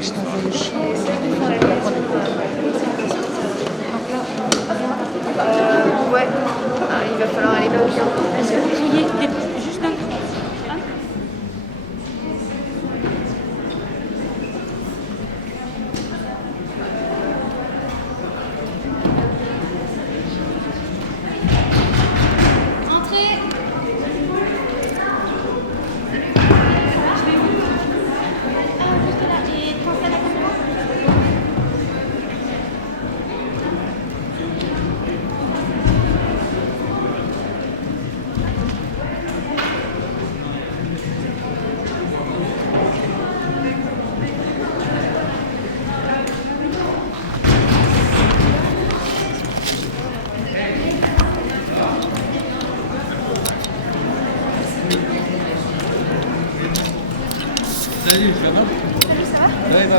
je t'envoie le champ. Ouais, ah, il va falloir aller bloquer un peu. Juste un... Entrez. Salut, ça va? Salut, ça va? Ouais, va.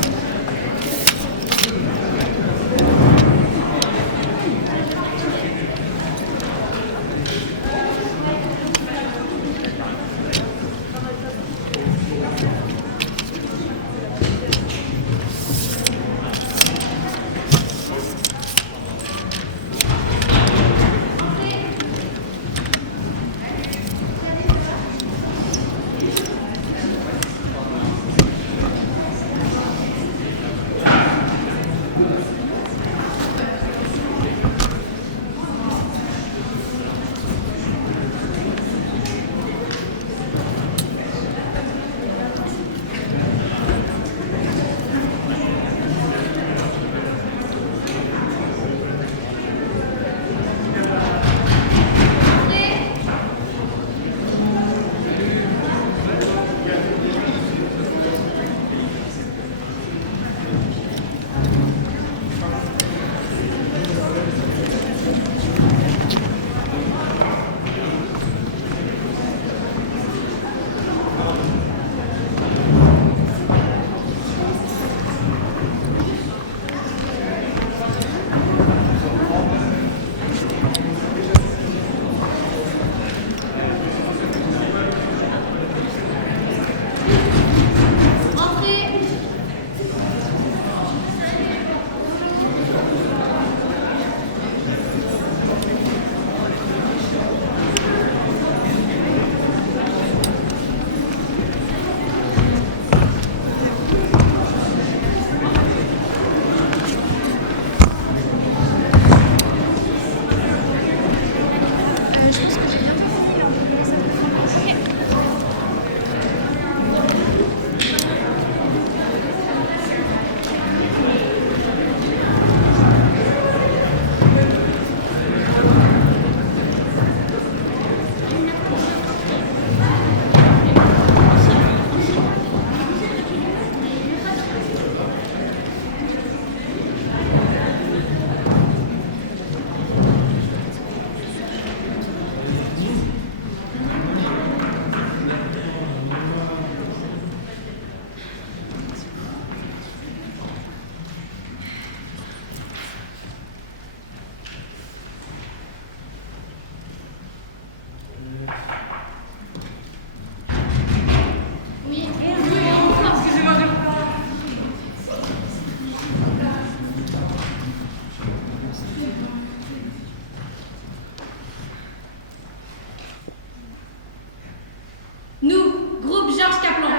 Nous, groupe Georges Kaplan.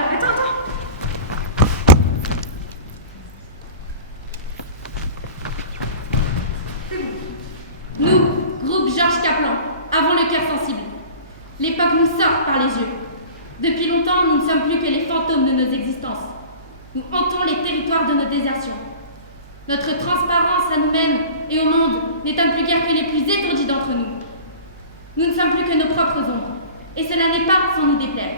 Nous, groupe Georges Kaplan, avons le cœur sensible. L'époque nous sort par les yeux. Depuis longtemps, nous ne sommes plus que les fantômes de nos existences. Nous hantons les territoires de nos désertions. Notre transparence à nous-mêmes et au monde n'étonne plus guère que les plus étourdis d'entre nous. Nous ne sommes plus que nos propres ombres, et cela n'est pas sans nous déplaire.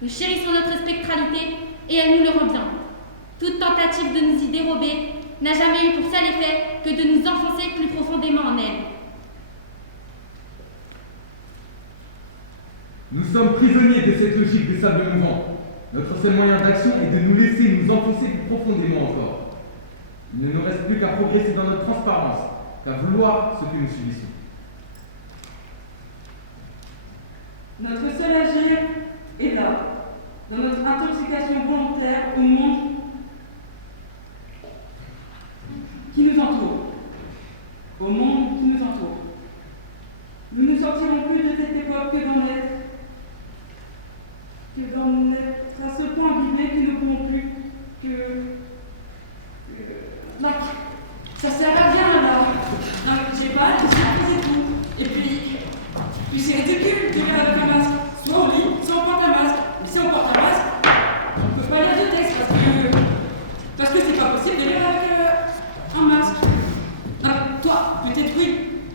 Nous chérissons notre spectralité et elle nous le rend bien. Toute tentative de nous y dérober n'a jamais eu pour seul effet que de nous enfoncer plus profondément en elle. Nous sommes prisonniers de cette logique des sables mouvants. Notre seul moyen d'action est de nous laisser nous enfoncer plus profondément encore. Il ne nous reste plus qu'à progresser dans notre transparence, qu'à vouloir ce que nous subissons. Notre seul agir est là, dans notre intoxication volontaire au monde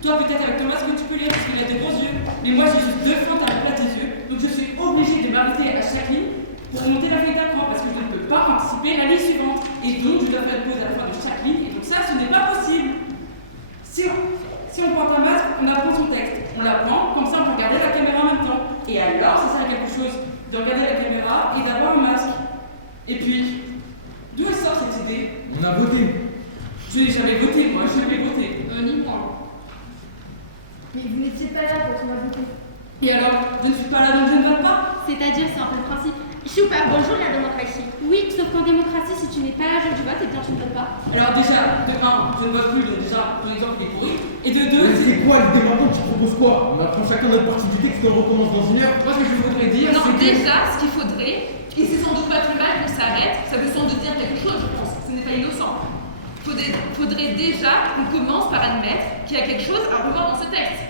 Toi, peut-être avec ton masque, tu peux lire parce qu'il a des gros yeux. Mais moi, j'ai juste 2 fentes à la place des yeux. Donc, je suis obligée de m'arrêter à chaque ligne pour monter la feuille d'écran parce que je ne peux pas anticiper la ligne suivante. Et donc, je dois faire une pause à la fin de chaque ligne. Et donc, ça, ce n'est pas possible. Si on porte un masque, on apprend son texte. On l'apprend, comme ça, on peut regarder la caméra en même temps. Et alors, ça sert à quelque chose de regarder la caméra et d'avoir un masque. Et puis, d'où elle sort cette idée? On a voté. Je n'ai jamais voté, moi, jamais voté. Ni moi. Mais vous n'étiez pas là quand on a voté. Et alors, je ne suis pas là donc je ne vote pas? C'est-à-dire, c'est un peu le principe. Super, bonjour la démocratie. Oui, sauf qu'en démocratie, si tu n'es pas là le jour du vote, eh bien tu ne votes pas. Alors déjà, de 1, je ne vote plus, donc déjà, ton exemple est pourri. Et de 2, Mais c'est quoi l'idée maintenant? Tu proposes quoi? On apprend chacun notre partie du texte et on recommence dans une heure. moi ce que je voudrais dire, Non, c'est que... déjà, ce qu'il faudrait, et c'est sans doute pas plus mal qu'on s'arrête, ça veut sans doute dire quelque chose, je pense. Ce n'est pas innocent. Faudrait déjà qu'on commence par admettre qu'il y a quelque chose à revoir dans ce texte.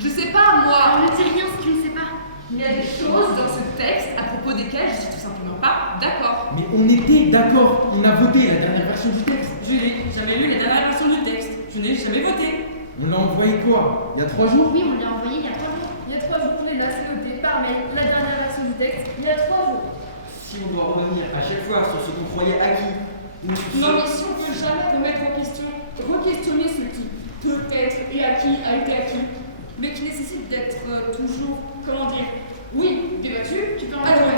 Je sais pas, moi, Ne dis rien si tu ne sais pas. il y a des choses dans ce texte à propos desquelles je suis tout simplement pas d'accord. Mais on était d'accord. On a voté la dernière version du texte. Je n'ai jamais lu la dernière version du texte. Je n'ai jamais voté. On l'a envoyé quoi? Il y a 3 jours? Oui, on l'a envoyé il y a 3 jours. Il y a 3 jours, on est là, c'est noté par mail, la dernière version du texte, il y a 3 jours. Si on doit revenir à chaque fois sur ce qu'on croyait acquis, ou sur ce... Non, mais si on ne peut jamais remettre en question, re-questionner ce qui peut-être est acquis, a été acquis, mais qui nécessite d'être toujours, comment dire, oui, débattu, tu peux en Alors,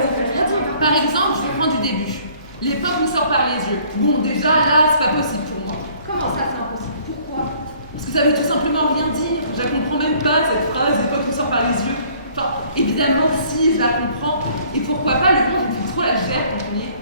Par exemple, je vais prendre du début. L'époque nous sort par les yeux. Bon, déjà, là, c'est pas possible pour moi. Comment ça, c'est impossible? Pourquoi? Parce que ça veut tout simplement rien dire. Je la comprends même pas, cette phrase, l'époque nous sort par les yeux. Enfin, évidemment, si, je la comprends. Et pourquoi pas, le monde, il fait trop la gère quand on y est.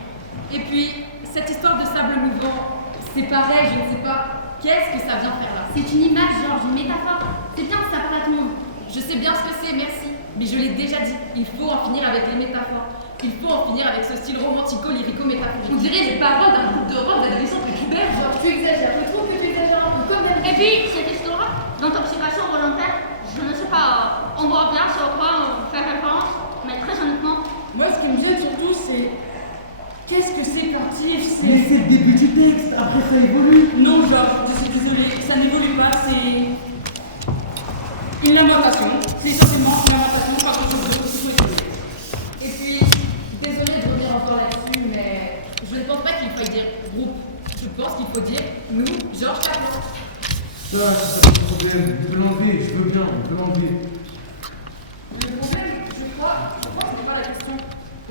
Et puis, cette histoire de sable mouvant, c'est pareil, je ne sais pas, qu'est-ce que ça vient faire là? C'est une image, Georges, une métaphore. C'est bien que ça parle à tout le monde. Je sais bien ce que c'est, merci, mais je l'ai déjà dit, il faut en finir avec les métaphores. Il faut en finir avec ce style romantico-lyrico-métaphorique. On dirait les paroles d'un groupe de rock d'adolescents prépubères. Genre, tu exagères, je trouve que tu exagères un peu quand même. Et puis, cette histoire d'intoxication volontaire, je ne sais pas, on voit bien sur quoi on fait référence, mais très honnêtement, Moi, ce qui me gêne surtout, c'est... Qu'est-ce que c'est qu'un tif? Mais c'est le début du texte. Après ça évolue. Non, Georges, je suis désolée, ça n'évolue pas, c'est... une lamentation. C'est essentiellement une lamentation par quelque chose de positif. Et puis, désolée de revenir encore là-dessus, mais je ne pense pas qu'il faille dire groupe. Je pense qu'il faut dire nous, Georges Carlin. Ça, c'est pas le problème. On peut l'enlever. Je veux bien. On peut l'enlever. Le problème, je crois, c'est pas la question.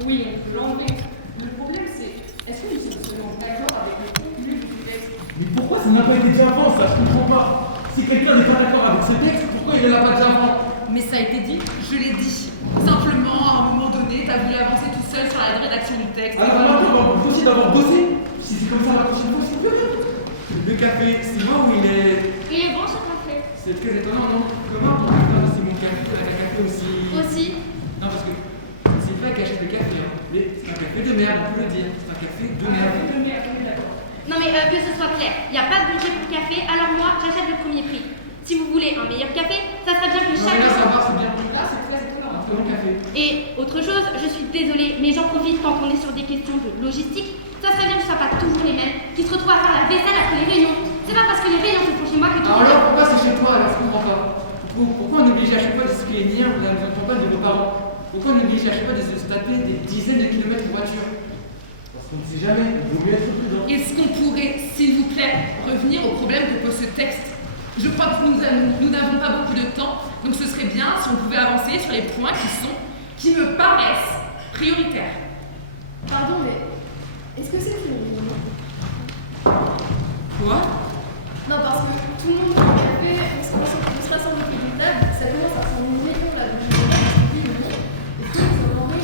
Oui, on peut l'enlever. Le problème, c'est est-ce que nous sommes vraiment d'accord avec le contenu du texte? Mais pourquoi ça n'a pas été dit avant? Ça, je comprends pas. Si quelqu'un n'est pas d'accord avec ce texte, pourquoi il ne l'a pas dit avant? Mais ça a été dit. Je l'ai dit. Simplement, à un moment donné, t'as voulu avancer tout seul sur la rédaction du texte. Alors maintenant, on va vous reprocher d'avoir bossé. Si c'est comme ça la prochaine fois, c'est plus rien. Le café, c'est moi ou il est... il est bon ce café. C'est très étonnant, non? Comment on peut faire c'est mon café avec un café aussi... Aussi. Non, parce que c'est vrai qu'elle achète le café, hein. Mais c'est un café de merde, on peut le dire. C'est un café de merde. Non mais que ce soit clair, il n'y a pas de budget pour le café, alors moi j'achète le premier prix. Si vous voulez un meilleur café, ça serait bien que Non, mais là, ça chacun... va, c'est bien. Là, c'est très étonnant. Un très bon café. Et autre chose, je suis désolée, mais j'en profite tant qu'on est sur des questions de logistique, ça serait bien que ce ne soit pas toujours les mêmes qui se retrouvent à faire la vaisselle après les réunions. C'est pas parce que les réunions se font chez moi que tout Alors est... là, pourquoi c'est chez toi, alors je comprends pas. Pourquoi on oblige à chaque fois de se réunir dans le campagne de vos parents? Pourquoi on oblige à chaque fois de se taper des dizaines de kilomètres de voiture? Parce qu'on ne sait jamais. Il vaut mieux être prudent. Est-ce qu'on pourrait, s'il vous plaît, revenir au problème que pose ce texte? Je crois que nous n'avons pas beaucoup de temps, donc ce serait bien si on pouvait avancer sur les points qui me paraissent prioritaires. Pardon, mais est-ce que c'est une réunion? Quoi? Non, parce que tout le monde prend un café, on se rassemble autour d'une table, ça commence à ressembler une réunion là, donc je sais pas si c'est une réunion. Est-ce que c'est vraiment une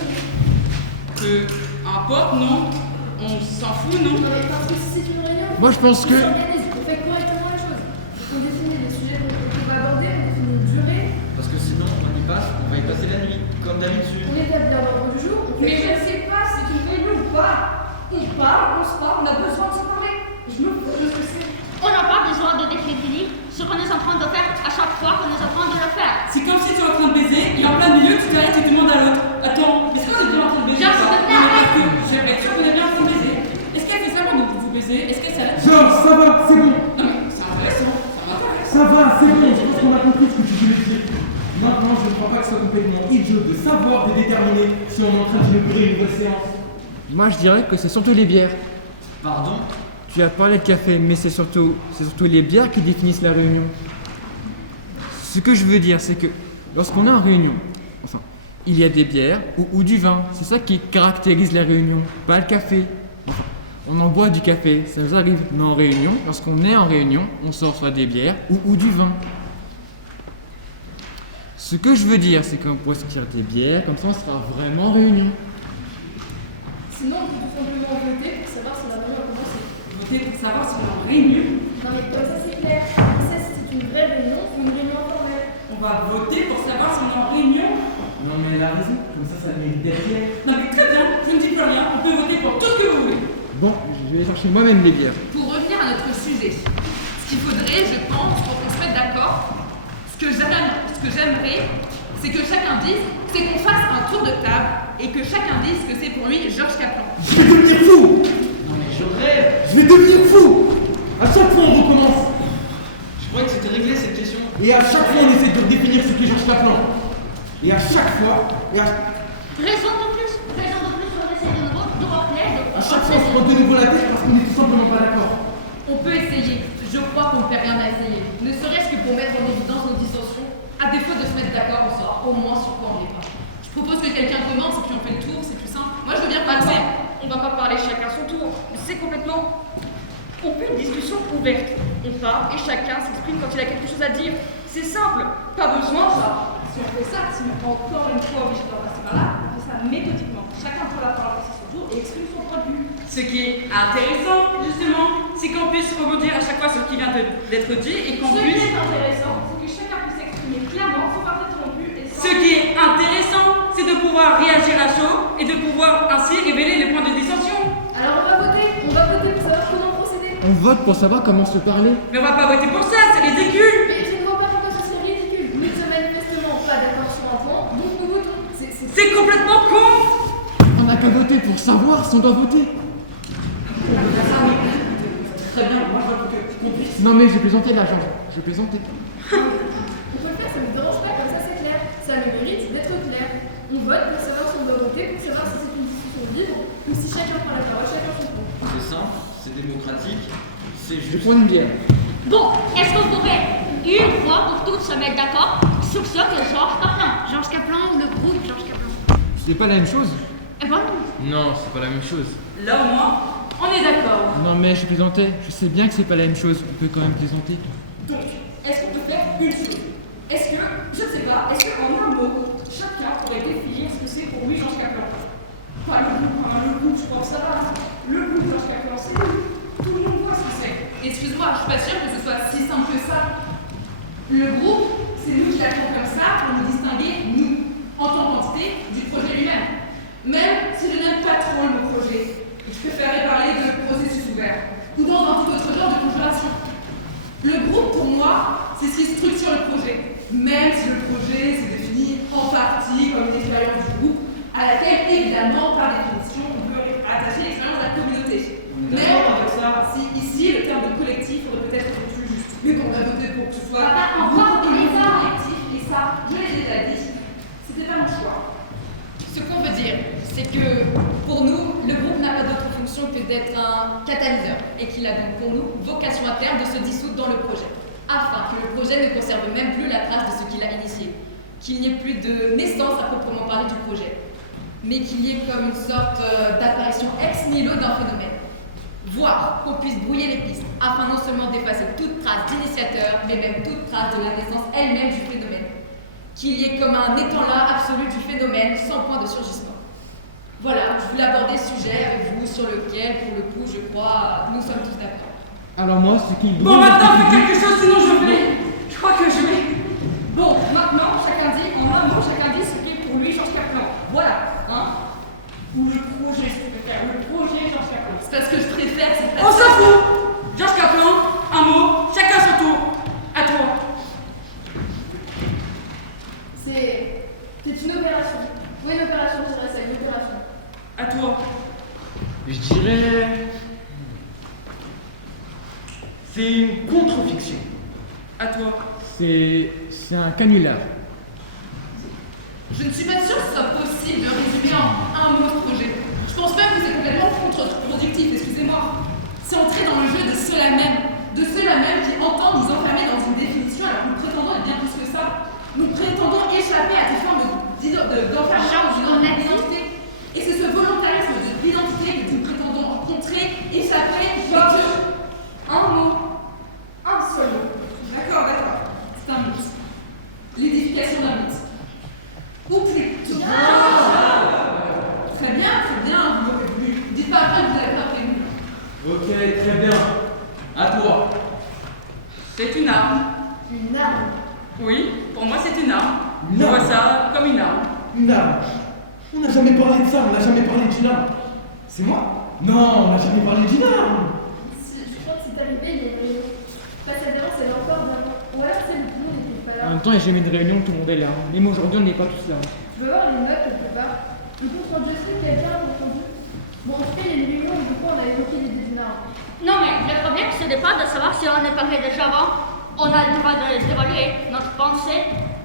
réunion? Importe, non? On s'en fout, non? Non, mais parce que si c'est une réunion, Moi, je pense que- on s'organise, on fait correctement la chose. On définit les sujets qu'on va aborder, on définit une durée, Parce que sinon, on y passe, on va y passer la nuit, comme d'habitude. on établit un ordre du jour, on Mais je fait... ne sais pas, c'est une réunion ou pas. On parle, on se parle, on a besoin de se parler. Je me fous de ce que c'est. On n'a pas besoin de décrire des livres, ce qu'on est en train de faire à chaque fois qu'on est en train de le faire. C'est comme si tu es en train de baiser et en plein milieu, tu t'arrêtes et tu demandes à l'autre. Attends, est-ce qu'on est bien en train de baiser? Genre, ou pas? s'il te plaît, Non, mais parce que j'aimerais être sûr qu'on est bien en train de baiser. Est-ce qu'elle fait semblant de vous baiser? Est-ce que ça... Georges, ça va, c'est bon. Non mais c'est intéressant, ça m'intéresse. Ça va, c'est bon. Je pense qu'on a crois pas que ce soit complètement idiot de savoir, de déterminer si on est en train d'inaugurer une nouvelle séance. Moi, je dirais que c'est surtout les bières. Pardon? Tu as parlé de café, mais c'est surtout les bières qui définissent la réunion. Ce que je veux dire, c'est que lorsqu'on est en réunion, enfin, il y a des bières ou du vin. C'est ça qui caractérise la réunion, pas le café. Enfin, on en boit du café, ça nous arrive. Mais en réunion, lorsqu'on est en réunion, on sort soit des bières ou du vin. Ce que je veux dire, c'est qu'on pourrait sortir des bières, comme ça on sera vraiment en réunion. Sinon, on peut tout simplement voter pour savoir si la réunion a commencé. Voter pour savoir si on est en réunion. Non mais comme ça c'est clair. On sait si c'est une vraie réunion ou une réunion informelle. On va voter pour savoir si on est en réunion. Non mais elle a raison, comme ça mérite d'être clair. Non mais très bien, je ne dis plus rien, on peut voter pour tout ce que vous voulez. Bon, je vais chercher moi-même les bières. Pour revenir à notre sujet, ce qu'il faudrait, je pense, pour qu'on se mette d'accord, ce que j'aimerais, c'est que chacun dise, c'est qu'on fasse un tour de table et que chacun dise que c'est pour lui Georges Kaplan. Je vais devenir fou! Non mais je rêve! Je vais devenir fou! À chaque fois on recommence. Je croyais que c'était réglé cette question. Et à chaque fois on essaie de définir ce qu'est Georges Kaplan. Et à chaque fois, Raison de plus, on essaie de nous rendre clair. à chaque fois on se prend de nouveau la tête parce qu'on est tout simplement pas d'accord. On peut essayer. Je crois qu'on ne fait rien à essayer. Ne serait-ce que pour mettre en évidence nos dissensions. À défaut de se mettre d'accord, on saura au moins sur quoi on est pas. Je propose que quelqu'un commence et puis on fait le tour, c'est plus simple. Moi je veux bien passer. On va pas parler chacun son tour. C'est complètement... On fait une discussion ouverte. On parle et chacun s'exprime quand il a quelque chose à dire. C'est simple. Pas besoin ça. Si on fait ça, si on est encore une fois obligé d'en passer par là, on fait ça méthodiquement. Chacun prend la parole à son tour et exprime son point de vue. Ce qui est intéressant, justement, c'est qu'on puisse rebondir à chaque fois ce qui vient d'être dit et qu'on Ce qui puisse... est intéressant, c'est que chacun puisse s'exprimer clairement, sans pas être interrompu et sans... Ce qui est intéressant, c'est de pouvoir réagir à chaud et de pouvoir ainsi révéler les points de dissension. Alors on va voter pour savoir comment procéder. On vote pour savoir comment se parler. Mais on va pas voter pour ça, c'est ridicule. Mais je ne vois pas pourquoi ce serait ridicule. Nous ne sommes manifestement pas d'accord sur un point, donc nous votons. C'est complètement con. On n'a qu'à voter pour savoir si on doit voter. Très bien, moi je veux qu'on puisse. Non mais je plaisantais là, Georges. Je plaisantais. On peut le faire, ça ne nous dérange pas, comme ça c'est clair. Ça a le mérite d'être clair. On vote pour savoir si on doit voter, pour savoir si c'est une discussion libre ou si chacun prend la parole, chacun son tour. C'est simple, c'est démocratique, c'est Je vais juste. prendre une bière. Bon, est-ce qu'on pourrait une fois pour toutes se mettre d'accord sur ce que Georges Kaplan? Georges Kaplan ou le groupe Georges Kaplan? C'est pas la même chose. Eh ben non. Non, c'est pas la même chose. Là au moins, on est d'accord. Non mais je plaisantais. Je sais bien que c'est pas la même chose. On peut quand même plaisanter. Donc, est-ce qu'on peut faire une chose? Est-ce que, je ne sais pas, est-ce qu'en un mot, chacun pourrait définir ce que c'est pour lui Georges Kaplan? Pas le groupe, je pense que ça va. Le groupe Georges Kaplan, c'est nous. Tout le monde voit ce que c'est. Excuse-moi, je suis pas sûre que ce soit si simple que ça. Le groupe, c'est nous qui l'actions comme ça pour nous distinguer, nous, en tant qu'entité, du projet lui-même. Même si je n'aime pas trop le projet, je préférerais parler de processus ouvert, ou dans un tout autre genre de conjuration. Le groupe, pour moi, c'est ce qui structure le projet, même si le projet se définit en partie comme une expérience du groupe, à laquelle, évidemment, par définition, on peut attacher l'expérience de la communauté. On est d'accord avec ça. Si ici, le terme de collectif aurait peut-être été plus juste, mais qu'on a voté pour que ce soit Papa, encore groupe et des arts. collectif, et ça, je l'ai déjà dit, c'était pas mon choix. Ce qu'on veut dire, c'est que pour nous, le groupe n'a pas d'autre fonction que d'être un catalyseur et qu'il a donc pour nous vocation à terme de se dissoudre dans le projet, afin que le projet ne conserve même plus la trace de ce qu'il a initié, qu'il n'y ait plus de naissance à proprement parler du projet, mais qu'il y ait comme une sorte d'apparition ex nihilo d'un phénomène, voire qu'on puisse brouiller les pistes, afin non seulement d'effacer toute trace d'initiateur, mais même toute trace de la naissance elle-même du phénomène. Qu'il y ait comme un étendard absolu du phénomène sans point de surgissement. Voilà, je voulais aborder ce sujet avec vous sur lequel, pour le coup, je crois, nous sommes tous d'accord. Alors moi, ce qui... Bon, maintenant, fais quelque chose, sinon je vais. Je crois que je vais. Bon, maintenant, chacun dit, en un mot, chacun dit ce qui est pour lui Georges Kaplan. Voilà, hein? Ou le projet, si tu préfères, le projet Georges Kaplan. C'est parce que je préfère cette On s'en fout. Georges Kaplan, un mot, chacun son tour. À toi. C'est une opération. Oui, une opération, je dirais, c'est une opération. À toi. Je dirais. C'est une contre-fiction. À toi. C'est un canular. Je ne suis pas sûre que ce soit possible de résumer en un mot ce projet. Je pense même que c'est complètement contre-productif, excusez-moi. C'est entrer dans le jeu de ceux-là même qui entendent nous enfermer dans une définition alors que nous prétendons être bien plus que ça. Nous prétendons échapper à des formes d'enfermement d'une identité. Et c'est ce volontarisme de l'identité que nous prétendons contrer, échapper, voir Un mot. Un seul mot. D'accord. C'est un mythe. L'édification d'un mythe. Ou plutôt. Très bien, vous m'aurez voulu. Dites pas après que vous n'avez pas prévenu. Ok, très bien. À toi. C'est une arme. Une arme. Oui, pour moi c'est une arme. Une Je vois arme. ça comme une arme. Une arme. On n'a jamais parlé de ça, on n'a jamais parlé d'une arme. C'est moi? Non, on n'a jamais parlé d'une arme. Je crois que c'est arrivé, il y a une persévérance, elle est encore vraiment. Ou alors c'est le tout le monde n'était pas En là. même temps, il n'y a jamais de réunion, tout le monde est là. Hein. Même aujourd'hui, on n'est pas tous là. Je veux voir les notes quelque part. Le compte rendu, est-ce que quelqu'un a entendu? Bon, en tout cas, il y a une réunion où du coup on a évoqué l'idée d'une arme. Non, mais le problème, ce n'est pas de savoir si on est parlé déjà avant. On a le droit d'évaluer notre pensée.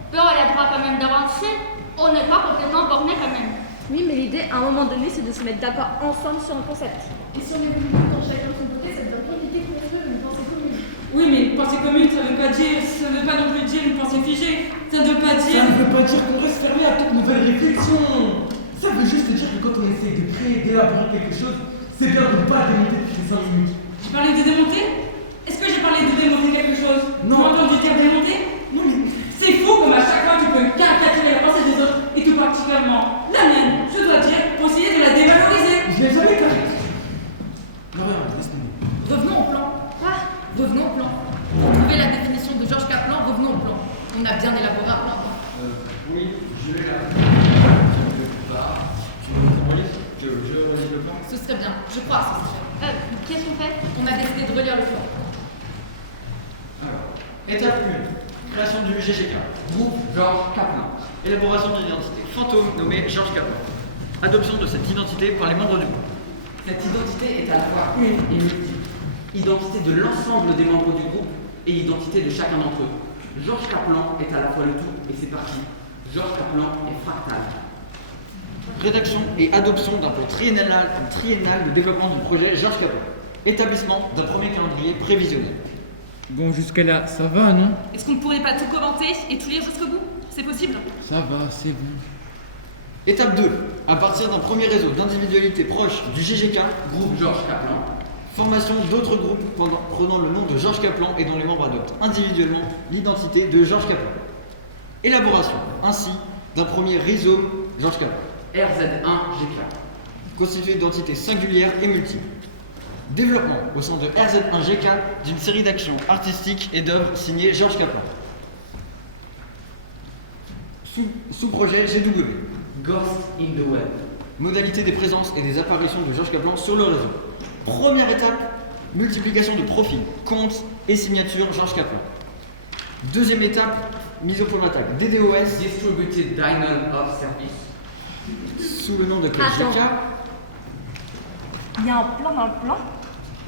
Puis on a le droit quand même d'avancer. On n'est pas complètement borné quand même. Oui, mais l'idée, à un moment donné, c'est de se mettre d'accord ensemble sur un concept. Et si on évolue tout dans chacun de son côté, ça devient compliqué de construire une pensée commune. Oui, mais une pensée commune, ça veut pas non plus dire une pensée figée. Ça ne veut pas dire. Ça ne veut pas dire qu'on reste fermé à toute nouvelle réflexion. Ça veut juste dire que quand on essaie de créer, d'élaborer quelque chose, c'est bien de ne pas démonter depuis 5 minutes. J'ai parlé de démonter? Est-ce que j'ai parlé de démonter quelque chose? Non. Tu as entendu dire démonter? Non mais... C'est fou comme à chaque fois tu peux caricaturer la pensée des autres et tout particulièrement la mienne, je dois dire, pour essayer de la dévaloriser. Je l'ai jamais carré. Non, rien, laisse-moi. Revenons au plan. Revenons au plan. Pour trouver la définition de Georges Kaplan, revenons au plan. On a bien élaboré un plan. Oui, je vais là. Tu veux qu'on relise? Je relis le plan. Ce serait bien. Je crois que ce serait bien. Qu'est-ce qu'on fait? On a décidé de relire le plan. Alors, étape 1. Création du GGK. Groupe Georges Kaplan. Élaboration d'une identité fantôme nommée Georges Kaplan. Adoption de cette identité par les membres du groupe. Cette identité est à la fois une et multiple. Identité de l'ensemble des membres du groupe et identité de chacun d'entre eux. Georges Kaplan est à la fois le tout et ses parties. Georges Kaplan est fractal. Rédaction et adoption d'un plan triennal de développement du projet Georges Kaplan. Établissement d'un premier calendrier prévisionnel. Bon, jusqu'à là, ça va, non? Est-ce qu'on ne pourrait pas tout commenter et tout lire jusqu'au bout? C'est possible? Ça va, c'est bon. Étape 2. À partir d'un premier réseau d'individualités proches du GGK, Groupe Georges Kaplan. formation d'autres groupes prenant le nom de Georges Kaplan et dont les membres adoptent individuellement l'identité de Georges Kaplan. Élaboration, ainsi, d'un premier réseau Georges Kaplan. RZ1GK. Constitué d'entités singulières et multiples. Développement au sein de RZ1GK d'une série d'actions artistiques et d'œuvres signées Georges Kaplan. Sous-projet GW. Ghost in the Web. Modalité des présences et des apparitions de Georges Kaplan sur le réseau. Première étape, multiplication de profils, comptes et signatures Georges Kaplan. Deuxième étape, mise au point d'attaque DDoS Distributed Denial of Service. sous le nom de quel Attends. GK. Il y a un plan dans le plan.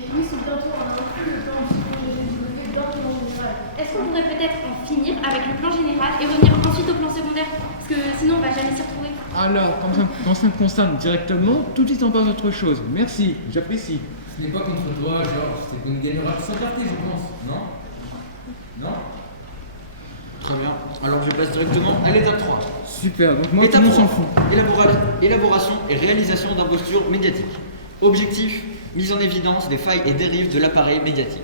Et oui, c'est bientôt on a inclus le plan du GW dans le plan général. Est-ce qu'on pourrait peut-être en finir avec le plan général et revenir ensuite au plan secondaire? Parce que sinon on va jamais s'y retrouver. Alors, quand ça me concerne directement, tout de suite on passe à autre chose. Merci, j'apprécie. Ce n'est pas contre toi, Georges, c'est qu'on gagnera sans clarté, je pense. Non? Non? Très bien. Alors je passe directement à l'étape 3. Super, donc moi tout Étape le monde 3. s'en fout. Élaboration et réalisation d'impostures médiatiques. Objectif, mise en évidence des failles et dérives de l'appareil médiatique.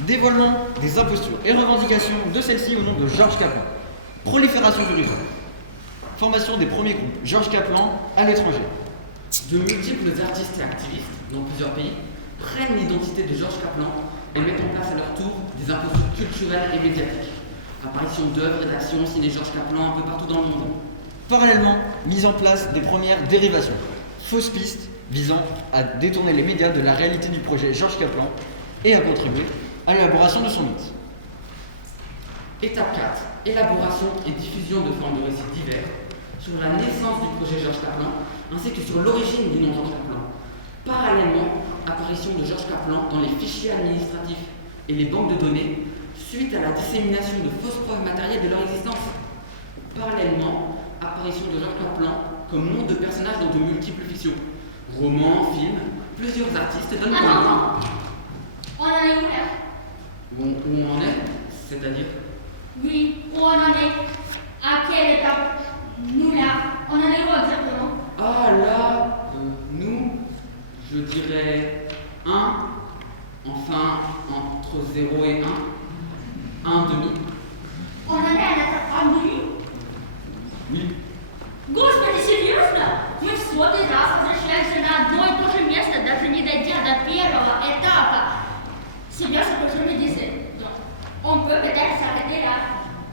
Dévoilement des impostures et revendications de celles-ci au nom de Georges Kaplan. Prolifération du réseau. Formation des premiers groupes Georges Kaplan à l'étranger. De multiples artistes et activistes dans plusieurs pays prennent l'identité de Georges Kaplan et mettent en place à leur tour des impostures culturelles et médiatiques. Apparition d'œuvres, rédactions, ciné Georges Kaplan un peu partout dans le monde. Parallèlement, mise en place des premières dérivations. Fausses pistes visant à détourner les médias de la réalité du projet Georges Kaplan et à contribuer à l'élaboration de son mythe. Étape 4. Élaboration et diffusion de formes de récits divers sur la naissance du projet Georges Kaplan ainsi que sur l'origine du nom Georges Kaplan. Parallèlement, apparition de Georges Kaplan dans les fichiers administratifs et les banques de données suite à la dissémination de fausses preuves matérielles de leur existence. Parallèlement, apparition de Georges Kaplan comme nom de personnage dans de multiples fictions. Romans, films, plusieurs artistes donnent comme Attends, on en est où là? Où on en est, c'est-à-dire? Oui, où on en est? À quelle étape? Nous là, on en est où exactement? Ah là, nous, je dirais 1, enfin entre 0 et 1, 1 demi. On en est à la 1 demi? Oui. Господи, серьезно? Мы в сотый раз возвращаемся на одно и то же место, даже не дойдя до первого этапа. C'est bien ce que je me disais. Donc, on peut peut-être s'arrêter là.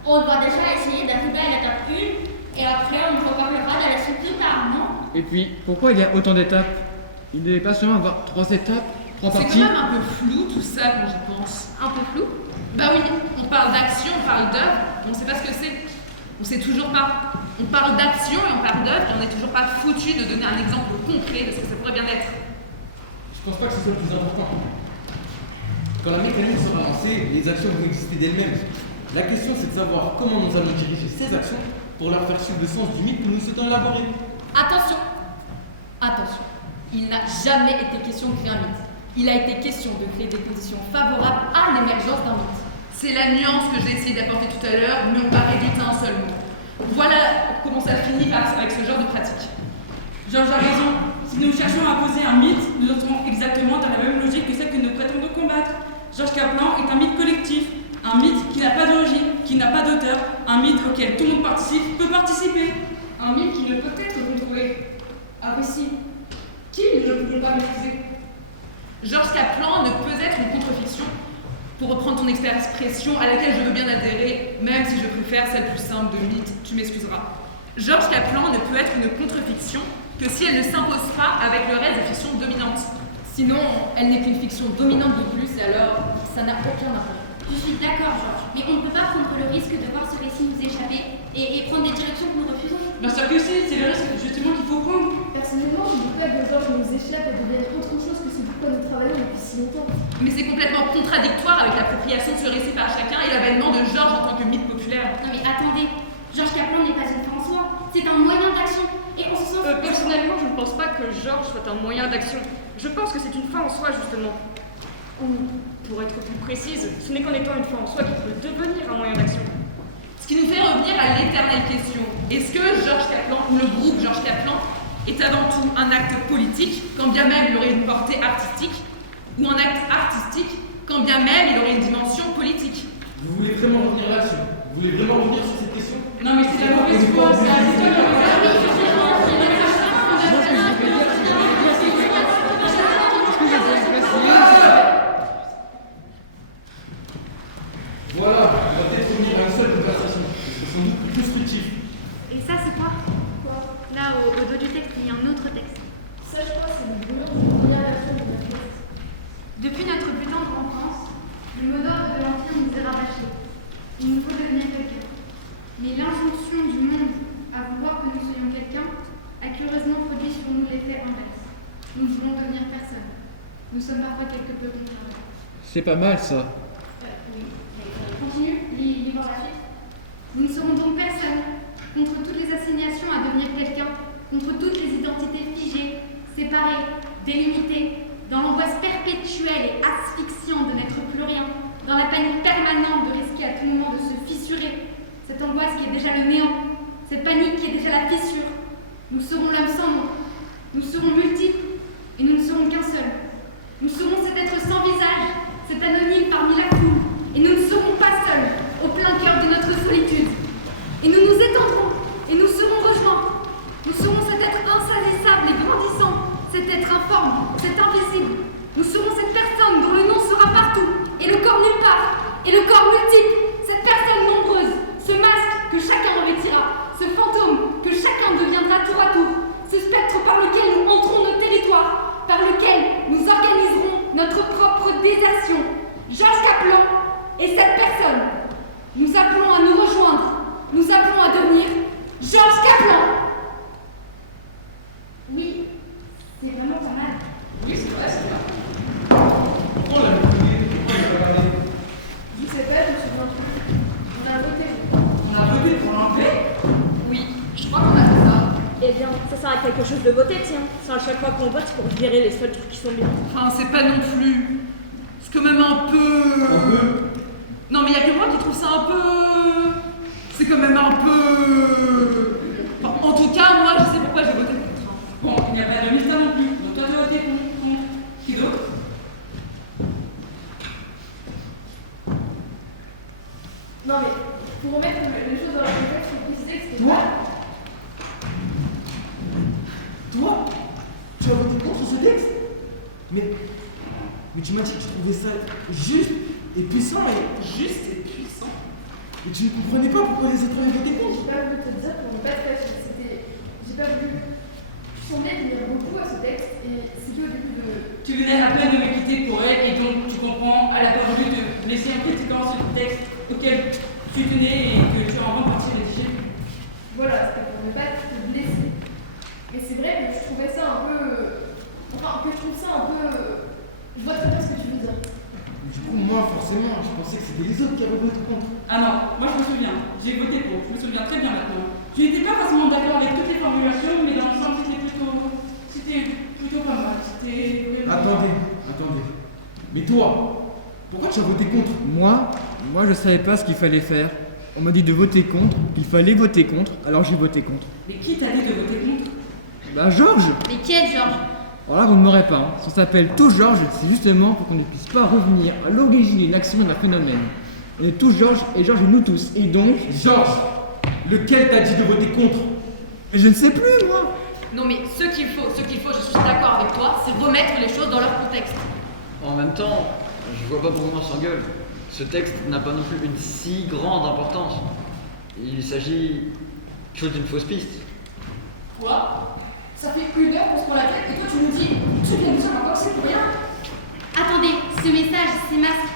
On doit déjà essayer d'arriver à l'étape 1 et après on reparlera de la suite plus tard, non? Et puis, pourquoi il y a autant d'étapes? Il ne devait pas seulement avoir 3 étapes, 3 C'est parties. quand même un peu flou tout ça quand j'y pense. Un peu flou. Bah oui, on parle d'action, on parle d'œuvre, mais on sait pas ce que c'est. On sait toujours pas. On parle d'action et on parle d'œuvre et on n'est toujours pas foutu de donner un exemple concret de ce que ça pourrait bien être. Je pense pas que ce soit le plus important. Quand la mécanique sera lancée, les actions vont exister d'elles-mêmes. La question c'est de savoir comment nous allons diriger ces actions pour leur faire suivre le sens du mythe que nous souhaitons élaborer. Attention. Attention. Il n'a jamais été question de créer un mythe. Il a été question de créer des conditions favorables à l'émergence d'un mythe. C'est la nuance que j'ai essayé d'apporter tout à l'heure, mais on va réduire un seul mot. Voilà comment ça finit avec ce genre de pratique. Georges a raison. Si nous cherchons à poser un mythe, nous entrons exactement dans la même logique que celle que nous prétendons combattre. Georges Kaplan est un mythe collectif, un mythe qui n'a pas d'origine, qui n'a pas d'auteur, un mythe auquel tout le monde peut participer. Un mythe qui ne peut être contrôlé. Un récit qui ne pouvons pas maîtriser. Georges Kaplan ne peut être une contre-fiction, pour reprendre ton expression à laquelle je veux bien adhérer, même si je préfère celle plus simple de mythe, tu m'excuseras. Georges Kaplan ne peut être une contre-fiction que si elle ne s'impose pas avec le reste des fictions dominantes. Sinon, elle n'est qu'une fiction dominante de plus et alors, ça n'a aucun intérêt. Je suis d'accord, Georges, mais on ne peut pas prendre le risque de voir ce récit nous échapper et prendre des directions que nous refusons. Bien sûr que si, c'est le risque justement qu'il faut prendre. Personnellement, je voudrais que Georges nous échappe et devienne autre chose que ce pourquoi nous travaillons depuis si longtemps. Mais c'est complètement contradictoire avec l'appropriation de ce récit par chacun et l'avènement de Georges en tant que mythe populaire. Non mais attendez, Georges Kaplan n'est pas une fin en soi, c'est un moyen d'action. Et on se sent... Personnellement, je ne pense pas que Georges soit un moyen d'action. Je pense que c'est une fin en soi, justement. Ou, pour être plus précise, ce n'est qu'en étant une fin en soi qu'il peut devenir un moyen d'action. Ce qui nous fait revenir à l'éternelle question. Est-ce que Georges Kaplan, ou le groupe Georges Kaplan, est avant tout un acte politique, quand bien même il aurait une portée artistique, ou un acte artistique, quand bien même il aurait une dimension politique? Vous voulez vraiment revenir là-dessus? Vous voulez vraiment revenir sur cette question? Non mais c'est la mauvaise foi, c'est la Voilà, on va peut-être revenir à une seule conversation. Ce sera sans doute plus constructif. Et ça c'est quoi? Quoi? Là au dos du texte, il y a un autre texte. Ça, je crois, c'est le brûlant d'une première version de la pièce. Depuis notre plus tendre enfance, le mot d'ordre de l'Empire nous est rabâché. Il nous faut devenir quelqu'un. Mais l'injonction du monde à vouloir que nous soyons quelqu'un a curieusement produit sur nous l'effet inverse. Nous voulons devenir personne. Nous sommes parfois quelque peu contraints. C'est pas mal ça. Oui. Continue, lis voir la suite. Nous ne serons donc personne, contre toutes les assignations à devenir quelqu'un, contre toutes les identités figées, séparées, délimitées, dans l'angoisse perpétuelle et asphyxiante de n'être plus rien, dans la panique permanente de risquer à tout moment de se fissurer, cette angoisse qui est déjà le néant, cette panique qui est déjà la fissure. Nous serons l'âme sans nom, nous serons multiples, et nous ne serons qu'un seul. Nous serons cet être sans visage, cet anonyme parmi la foule, et nous ne serons pas seuls, au plein cœur de notre solitude. Et nous nous étendrons, et nous serons rejoints. Nous serons cet être insaisissable et grandissant, cet être informe, cet invisible. Nous serons cette personne dont le nom sera partout, et le corps nulle part, et le corps multiple, cette personne nombreuse, ce masque que chacun revêtira, ce fantôme que chacun deviendra tour à tour, ce spectre par lequel nous entrons nos territoires, par lequel nous organiserons notre propre désation. Georges Kaplan est cette personne. Nous appelons à nous rejoindre. Nous appelons à devenir Georges Kaplan. Oui, c'est vraiment pas mal. Oui, c'est vrai, c'est vrai. Pourquoi on l'a publié? Pourquoi il l'a pas gardé? Je sais pas, je me souviens plus. On a voté. On a voté pour l'enlever. Oui, je crois ça à quelque chose de voté, tiens. C'est à chaque fois qu'on vote pour virer les seuls trucs qui sont bien. Enfin, c'est pas non plus. C'est quand même un peu. Un peu. Non, mais il y a que moi qui trouve ça un peu. C'est quand même un peu. Enfin, en tout cas, moi, je sais pourquoi j'ai voté contre. Bon, il n'y a pas de Mista non plus. Donc toi, tu as voté contre. Qui d'autre? Non mais, pour remettre les choses dans leur contexte, il faut préciser que c'était Toi pas... Toi, tu as voté contre ce texte? Mais tu m'as dit que tu trouvais ça juste et puissant et... Juste et puissant. Et tu ne comprenais pas pourquoi les autres avaient voté contre? J'ai pas voulu te dire pour ne pas te fâcher. J'ai pas voulu... Je semblais tenir beaucoup à ce texte et c'est que au début de... Tu venais à peine de me quitter pour elle et donc tu comprends, elle a pas voulu te laisser un petit temps sur le texte auquel tu tenais et que tu as en grande partie rédigé. Voilà, c'était pour ne pas te blesser. Et c'est vrai que je trouvais ça un peu... Enfin, que je trouve ça un peu... Je vois très bien ce que tu veux dire. Du coup, moi, forcément, je pensais que c'était les autres qui avaient voté contre. Ah non, moi je me souviens, j'ai voté pour, je me souviens très bien maintenant. Tu n'étais pas forcément d'accord avec toutes les formulations, mais dans le sens c'était plutôt pas mal. C'était vraiment... Attendez. Mais toi, pourquoi tu as voté contre? Moi, je savais pas ce qu'il fallait faire. On m'a dit de voter contre, qu'il fallait voter contre, alors j'ai voté contre. Mais qui t'a dit de voter contre? Bah Georges. Mais qui est Georges? Alors là, vous ne m'aurez pas. Hein. Ça s'appelle tout Georges, c'est justement pour qu'on ne puisse pas revenir à l'origine d'une action d'un phénomène. On est tous Georges et Georges est nous tous. Et donc... Georges, lequel t'a dit de voter contre? Mais je ne sais plus, moi. Non mais ce qu'il faut, je suis d'accord avec toi, c'est remettre les choses dans leur contexte. En même temps, je vois pas pourquoi on s'engueule. Ce texte n'a pas non plus une si grande importance. Il s'agit juste d'une fausse piste. Quoi? Ça fait 1 heure qu'on se prend la tête et toi tu nous dis... Tu viens de dire encore c'est pour rien? Attendez, ce message, c'est masque.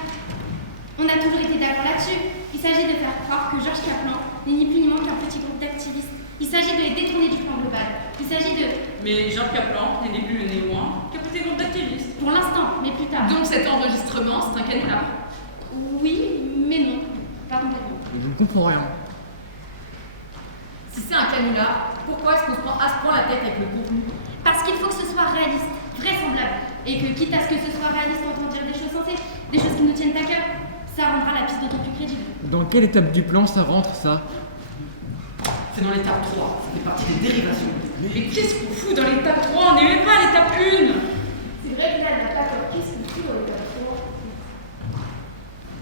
On a toujours été d'accord là-dessus. Il s'agit de faire croire que Georges Kaplan n'est ni plus ni moins qu'un petit groupe d'activistes. Il s'agit de les détourner du plan global. Il s'agit de... Mais Georges Kaplan n'est ni plus ni moins qu'un petit groupe d'activistes. Pour l'instant, mais plus tard. Donc cet enregistrement, c'est un canular. Oui, mais non. Pas complètement. Je ne comprends rien. Si c'est un canular, pourquoi est-ce qu'on se prend à ce point la tête avec le contenu? Parce qu'il faut que ce soit réaliste, vraisemblable. Et que quitte à ce que ce soit réaliste, on entend dire des choses sensées, des choses qui nous tiennent à cœur. Ça rendra la piste d'autant plus crédible. Dans quelle étape du plan ça rentre, ça? C'est dans l'étape 3, ça fait partie des dérivations. Mais qu'est-ce qu'on fout dans l'étape 3? On n'est même pas à l'étape 1. C'est vrai que là, elle n'a pas compris ce qu'il fout dans les cartons.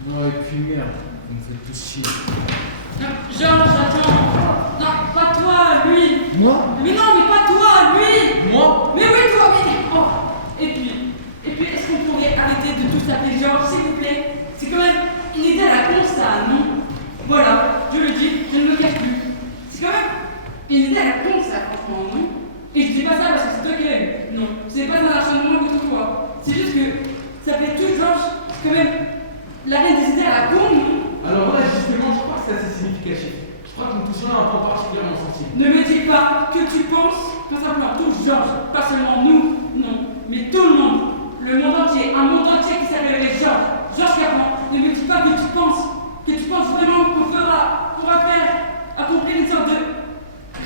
Non, et puis merde, on me fait tout chier. Georges, attends. Non, pas toi, lui. Moi? Mais non, mais pas toi, lui. Moi? Mais oui, toi, mais... Oh. Et puis, est-ce qu'on pourrait arrêter de tout s'appeler Georges, s'il vous plaît? C'est quand même une idée à la con, ça, non? Voilà, je le dis, je ne me cache plus. C'est quand même une idée à la con, ça, franchement, non? Et je dis pas ça parce que c'est toi qui l'as eu. Non, c'est pas un acharnement contre toi. C'est juste que s'appeler tout Georges, c'est quand même la reine des idées à la con, non? Alors là, justement, je crois que c'est assez significatif. Je crois que nous touchons à un point particulièrement sensible. Ne me dis pas que tu penses qu'en s'appelant tout Georges, pas seulement nous, non, mais tout le monde, le monde entier, un monde entier qui s'appellerait Georges Kaplan. Ne me dis pas que tu penses vraiment qu'on pourra faire accomplir une sorte de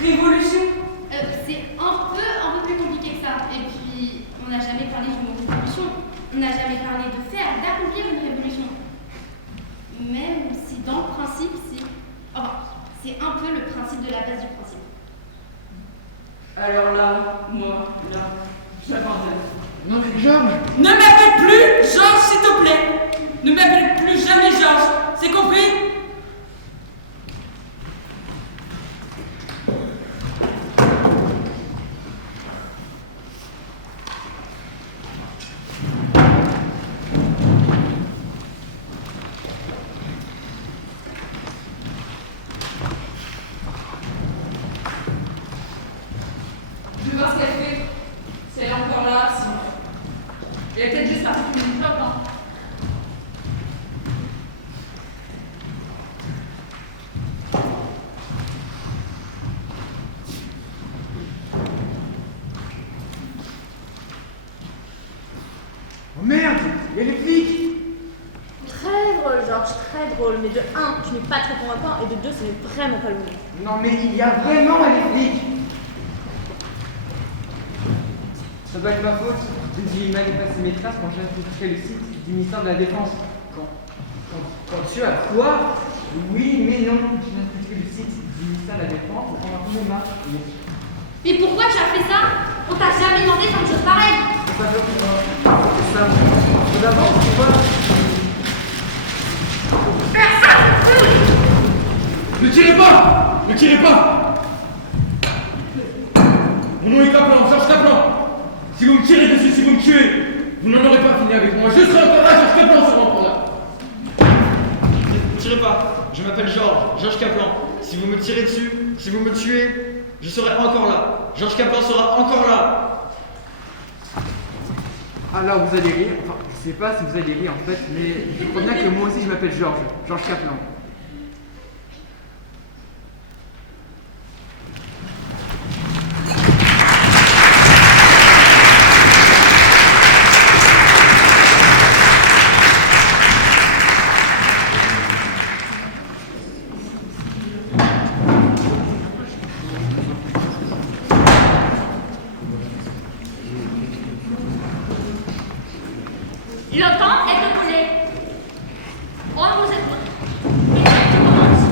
révolution. C'est un peu plus compliqué que ça. Et puis, on n'a jamais parlé du mot révolution. On n'a jamais parlé de faire, d'accomplir une révolution. Même si dans le principe, c'est un peu le principe de la base du principe. Alors là, moi, j'abandonne. Non mais Georges! Ne m'appelle plus Georges, s'il te plaît. Ne m'appelle plus jamais Georges. C'est compris? Je vais voir ce qu'elle fait. Si elle est encore là, si... Elle est peut-être juste partie fumer une clope, hein. Oh merde, il y a les flics! Très drôle, Georges, très drôle. Mais de 1, tu n'es pas très convaincant, et de 2, ce n'est vraiment pas le moment. Non mais il y a vraiment les flics! Ça doit être ma faute. J'ai dû manifester mes traces quand j'ai infiltré le site du ministère de la Défense. Quand tu as quoi? Oui, mais non. J'ai infiltré le site du ministère de la Défense pour prendre un peu mes mains. Mais pourquoi tu as fait ça? On t'a jamais demandé de faire une chose pareille. C'est pas dur pour moi. C'est ça. Tout d'abord, tu vois. Ne tirez pas! Ne tirez pas! Mon nom est Kaplan, Georges Kaplan. Si vous me tirez dessus, si vous me tuez, vous n'en aurez pas fini avec moi. Je serai encore là, Georges Kaplan sera encore là. Ne tirez pas, je m'appelle Georges Kaplan. Si vous me tirez dessus, si vous me tuez, je serai encore là. Georges Kaplan sera encore là. Alors vous allez rire, enfin je sais pas si vous allez rire en fait, mais je crois bien que moi aussi je m'appelle Georges Kaplan. Le temps est écoulé. On vous écoute. Et tu commences.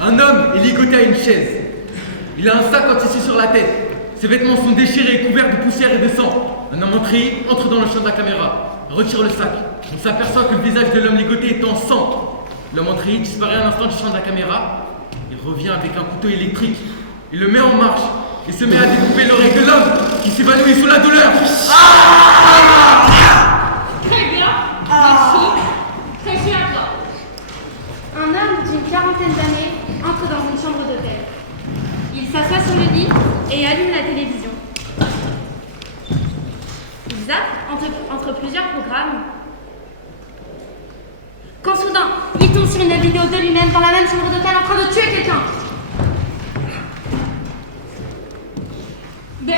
Un homme est ligoté à une chaise. Il a un sac en tissu sur la tête. Ses vêtements sont déchirés et couverts de poussière et de sang. Un homme entré entre dans le champ de la caméra. Retire le sac. On s'aperçoit que le visage de l'homme ligoté est en sang. L'homme entré disparaît un instant du champ de la caméra. Il revient avec un couteau électrique. Il le met en marche et se met à découper l'oreille de l'homme qui s'évanouit sous la douleur. Très bien. Merci. Très bien à toi. Un homme d'une quarantaine d'années entre dans une chambre d'hôtel. Il s'assoit sur le lit et allume la télévision. Il zappe entre plusieurs programmes. Quand soudain, il tombe sur une vidéo de lui-même dans la même chambre d'hôtel en train de tuer quelqu'un. Bess.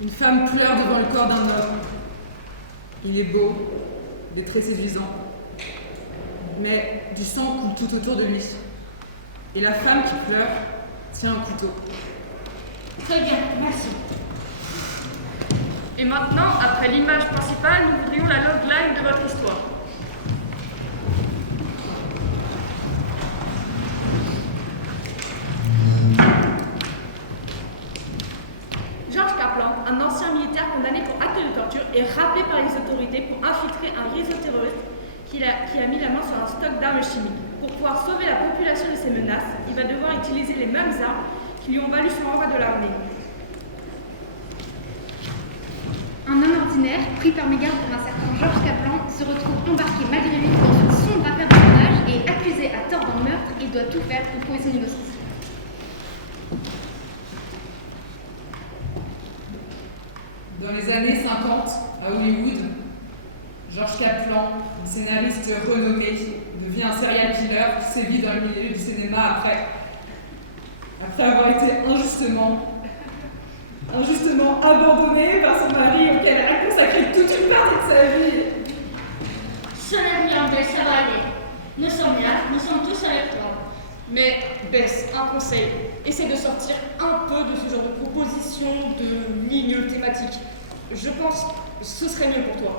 Une femme pleure devant le corps d'un homme. Il est beau, il est très séduisant. Mais du sang coule tout autour de lui. Et la femme qui pleure tient un couteau. Très bien, merci. Et maintenant, après l'image principale, nous voudrions la logline de votre histoire. Georges Kaplan, un ancien militaire condamné pour acte de torture, est rappelé par les autorités pour infiltrer un réseau terroriste qui a mis la main sur un stock d'armes chimiques. Pour pouvoir sauver la population de ces menaces, il va devoir utiliser les mêmes armes qui lui ont valu son renvoi de l'armée. Un homme ordinaire, pris par mégarde par un certain Georges Kaplan, se retrouve embarqué malgré lui dans une sombre affaire d'espionnage et accusé à tort d'un meurtre. Il doit tout faire pour prouver son innocence. Dans les années 50, à Hollywood, Georges Kaplan, un scénariste renommé, devient un serial killer qui sévit dans le milieu du cinéma après avoir été injustement abandonné par son mari auquel elle a consacré toute une partie de sa vie. Ce n'est rien, Bess, ça va aller. Nous sommes là, nous sommes tous avec toi. Mais Bess, un conseil, essaie de sortir un peu de ce genre de proposition, de ligne thématique. Je pense que ce serait mieux pour toi.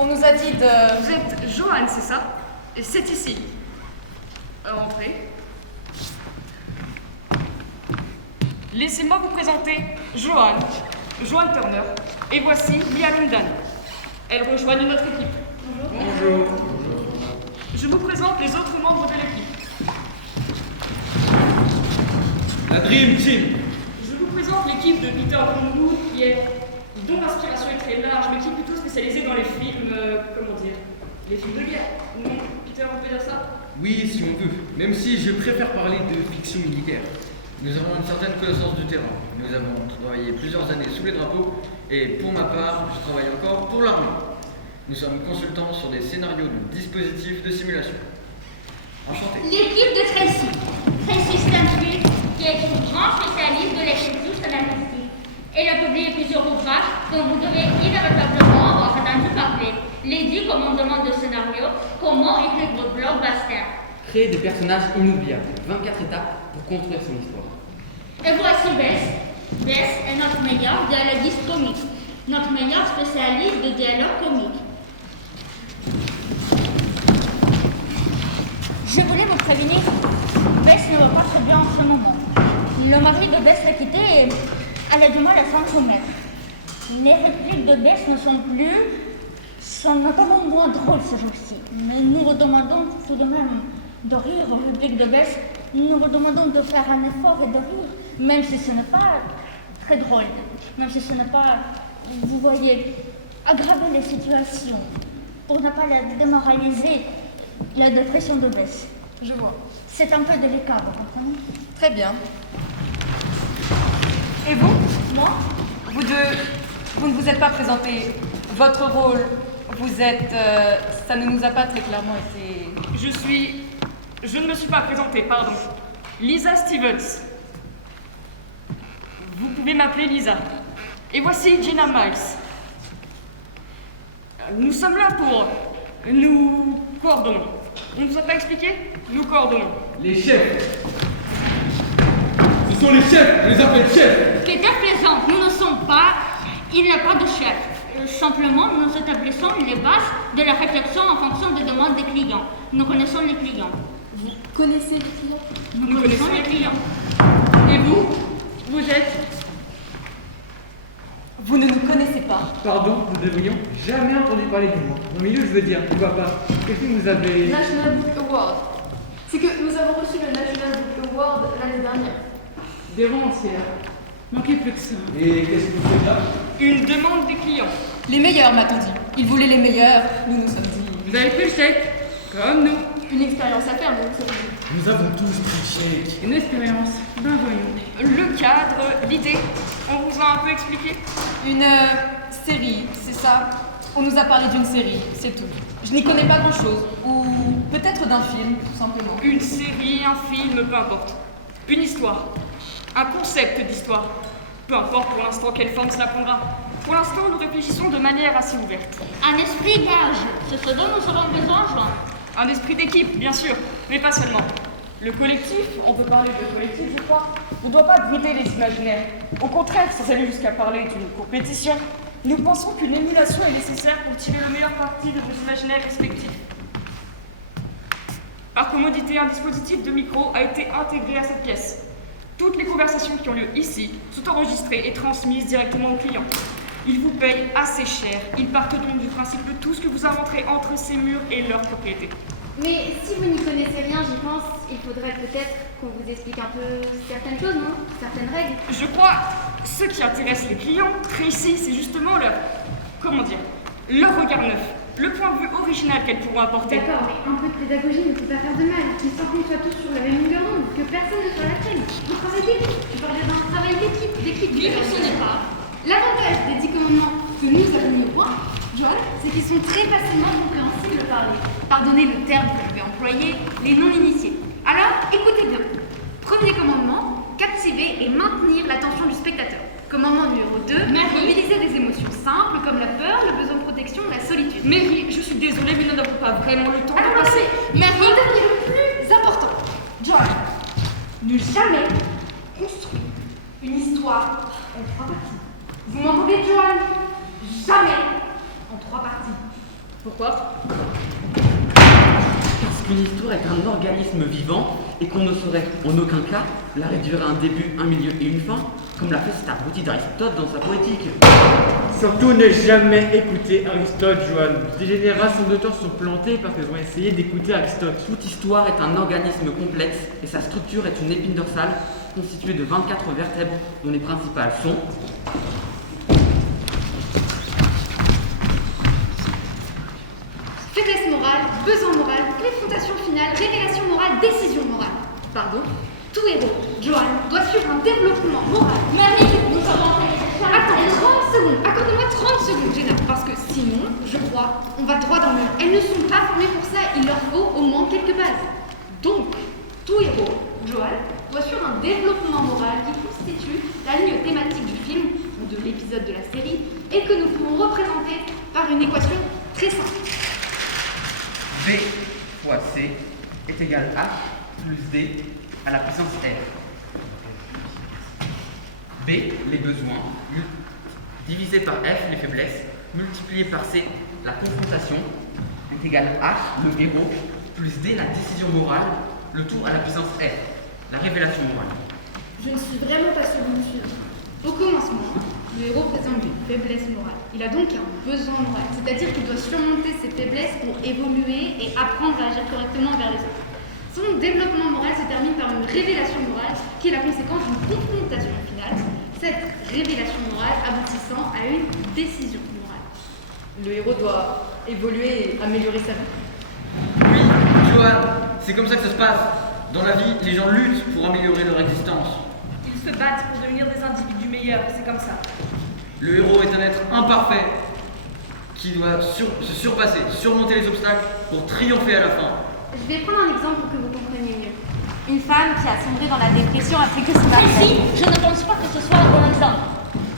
On nous a dit de... Vous êtes Johan, c'est ça? Et c'est ici. Entrez. Laissez-moi vous présenter Johan Turner. Et voici Mia Lundan. Elles rejoignent notre équipe. Bonjour. Je vous présente les autres membres de l'équipe. La Dream Team. Je vous présente l'équipe de Peter Greenwood, dont l'inspiration est très large, mais qui est plutôt spécialisée dans les films, les films de guerre. Non, Peter, on peut dire ça? Oui, si on peut, même si je préfère parler de fiction militaire. Nous avons une certaine connaissance du terrain. Nous avons travaillé plusieurs années sous les drapeaux et pour ma part, je travaille encore pour l'armée. Nous sommes consultants sur des scénarios de dispositifs de simulation. Enchanté. L'équipe de Tracy. Tracy Stanfield, qui est une grande spécialiste de l'écriture analytique. Elle a publié plusieurs ouvrages dont vous devez inévitablement avoir entendu parler. Les 10 commandements de scénario, comment écrire votre blockbuster. Créer des personnages inoubliables, 24 étapes pour construire son histoire. Et voici Bess. Bess est notre meilleur dialoguiste comique, notre meilleur spécialiste de dialogue comique. Je voulais vous prévenir, Bess ne va pas très bien en ce moment. Le mari de Bess l'a quittée et elle a du mal à s'en remettre. Les répliques de Bess ne sont notamment moins drôles ce jour-ci. Mais nous vous demandons tout de même de rire aux répliques de Bess. Nous vous demandons de faire un effort et de rire, même si ce n'est pas très drôle, même si ce n'est pas, vous voyez, aggraver les situations pour ne pas la démoraliser, la dépression de Bess. Je vois. C'est un peu délicat, vous comprenez? Très bien. Et vous? Moi? Vous deux, vous ne vous êtes pas présenté. Votre rôle, vous êtes... ça ne nous a pas très clairement été... Je ne me suis pas présentée, pardon. Lisa Stevens. Vous pouvez m'appeler Lisa. Et voici Gina Miles. Nous sommes là pour... Nous coordonnons. On ne vous a pas expliqué? Nous coordonnons. Les chefs. Ce sont les chefs, on les appelle chefs. Peter plaisante, nous ne sommes pas... Il n'y a pas de chef. Simplement, nous établissons les bases de la réflexion en fonction des demandes des clients. Nous connaissons les clients. Vous connaissez les clients? Nous connaissons les clients. Et vous êtes... Vous ne nous connaissez pas. Pardon, nous devrions jamais entendu parler de moi. Au milieu, je veux dire, pourquoi pas. Quel film vous avez... National Book Award. C'est que nous avons reçu le National Book Award l'année dernière. Des romancières. Manquait plus que ça. Et qu'est-ce que vous faites là? Une demande des clients. Les meilleurs, m'a-t-on dit. Ils voulaient les meilleurs, nous nous sommes dit... Vous avez pris le chèque, comme nous. Une expérience à faire, vous savez. Nous avons tous pris le chèque. Une expérience. Ben voyons. Le cadre, l'idée, on vous a un peu expliqué? Une série, c'est ça. On nous a parlé d'une série, c'est tout. Je n'y connais pas grand-chose. Ou peut-être d'un film, tout simplement. Une série, un film, peu importe. Une histoire. Un concept d'histoire. Peu importe pour l'instant quelle forme cela prendra. Pour l'instant, nous réfléchissons de manière assez ouverte. Un esprit gage, c'est ce dont nous aurons besoin, Jean. Un esprit d'équipe, bien sûr, mais pas seulement. Le collectif, on peut parler de collectif, je crois, ne doit pas brider les imaginaires. Au contraire, sans aller jusqu'à parler d'une compétition, nous pensons qu'une émulation est nécessaire pour tirer le meilleur parti de nos imaginaires respectifs. Par commodité, un dispositif de micro a été intégré à cette pièce. Toutes les conversations qui ont lieu ici sont enregistrées et transmises directement aux clients. Ils vous payent assez cher. Ils partent donc du principe que tout ce que vous inventerez entre ces murs est leur propriété. Mais si vous n'y connaissez rien, j'y pense, il faudrait peut-être qu'on vous explique un peu certaines choses, non? Certaines règles. Je crois, ce qui intéresse les clients, Tracy, c'est justement leur, comment dire, leur regard neuf, le point de vue original qu'elles pourront apporter. D'accord, mais un peu de pédagogie ne peut pas faire de mal. Il faut qu'on soit tous sur la même longueur d'onde, que personne ne soit la traîne. Un travail d'équipe. Tu parlais d'un travail d'équipe. Oui, ce n'est pas. L'avantage des 10 commandements que nous avons mis au point, John, c'est qu'ils sont très facilement compréhensibles par les... Pardonnez le terme que je vais employer, les non-initiés. Alors, écoutez bien. Premier commandement, captiver et maintenir l'attention du spectateur. Commandement numéro 2, mobiliser des émotions simples comme la peur, le besoin de protection, la solitude. Mary, je suis désolée, mais nous n'avons pas vraiment le temps de Alors, passer. Mary, le plus important. John, ne jamais construire une histoire en 3 parties. Vous m'entendez, John? Jamais en 3 parties. Pourquoi? Parce qu'une histoire est un organisme vivant et qu'on ne saurait en aucun cas la réduire à un début, un milieu et une fin, comme l'a fait cet abruti d'Aristote dans sa poétique. Surtout ne jamais écouter Aristote, Johan. Des générations d'auteurs sont plantés parce qu'elles ont essayé d'écouter Aristote. Toute histoire est un organisme complexe et sa structure est une épine dorsale constituée de 24 vertèbres dont les principales sont Faiblesse morale, besoin moral, confrontation finale, révélation morale, décision morale. Pardon. Tout héros, Johan, doit suivre un développement moral. Marie, nous sommes en train de chercher. Attends, 30 secondes. Accorde-moi 30 secondes, Jenna. Parce que sinon, je crois, on va droit dans le mur. Elles ne sont pas formées pour ça. Il leur faut au moins quelques bases. Donc, tout héros, Johan, doit suivre un développement moral qui constitue la ligne thématique du film ou de l'épisode de la série et que nous pouvons représenter par une équation très simple. B fois C est égal à plus D à la puissance R. B, les besoins, divisé par F, les faiblesses, multiplié par C, la confrontation, est égal à H, le héros, plus D, la décision morale, le tout à la puissance R, la révélation morale. Je ne suis vraiment pas sûre de me suivre. Au commencement, le héros présente des faiblesses morales. Il a donc un besoin moral, c'est-à-dire qu'il doit surmonter ses faiblesses pour évoluer et apprendre à agir correctement envers les autres. Son développement moral se termine par une révélation morale qui est la conséquence d'une confrontation finale, cette révélation morale aboutissant à une décision morale. Le héros doit évoluer et améliorer sa vie. Oui, Johan, c'est comme ça que ça se passe. Dans la vie, les gens luttent pour améliorer leur existence. Ils se battent pour devenir des individus meilleurs, c'est comme ça. Le héros est un être imparfait qui doit se surpasser, surmonter les obstacles pour triompher à la fin. Je vais prendre un exemple pour que vous compreniez mieux. Une femme qui a sombré dans la dépression après que son mari... Ici, je ne pense pas que ce soit un bon exemple.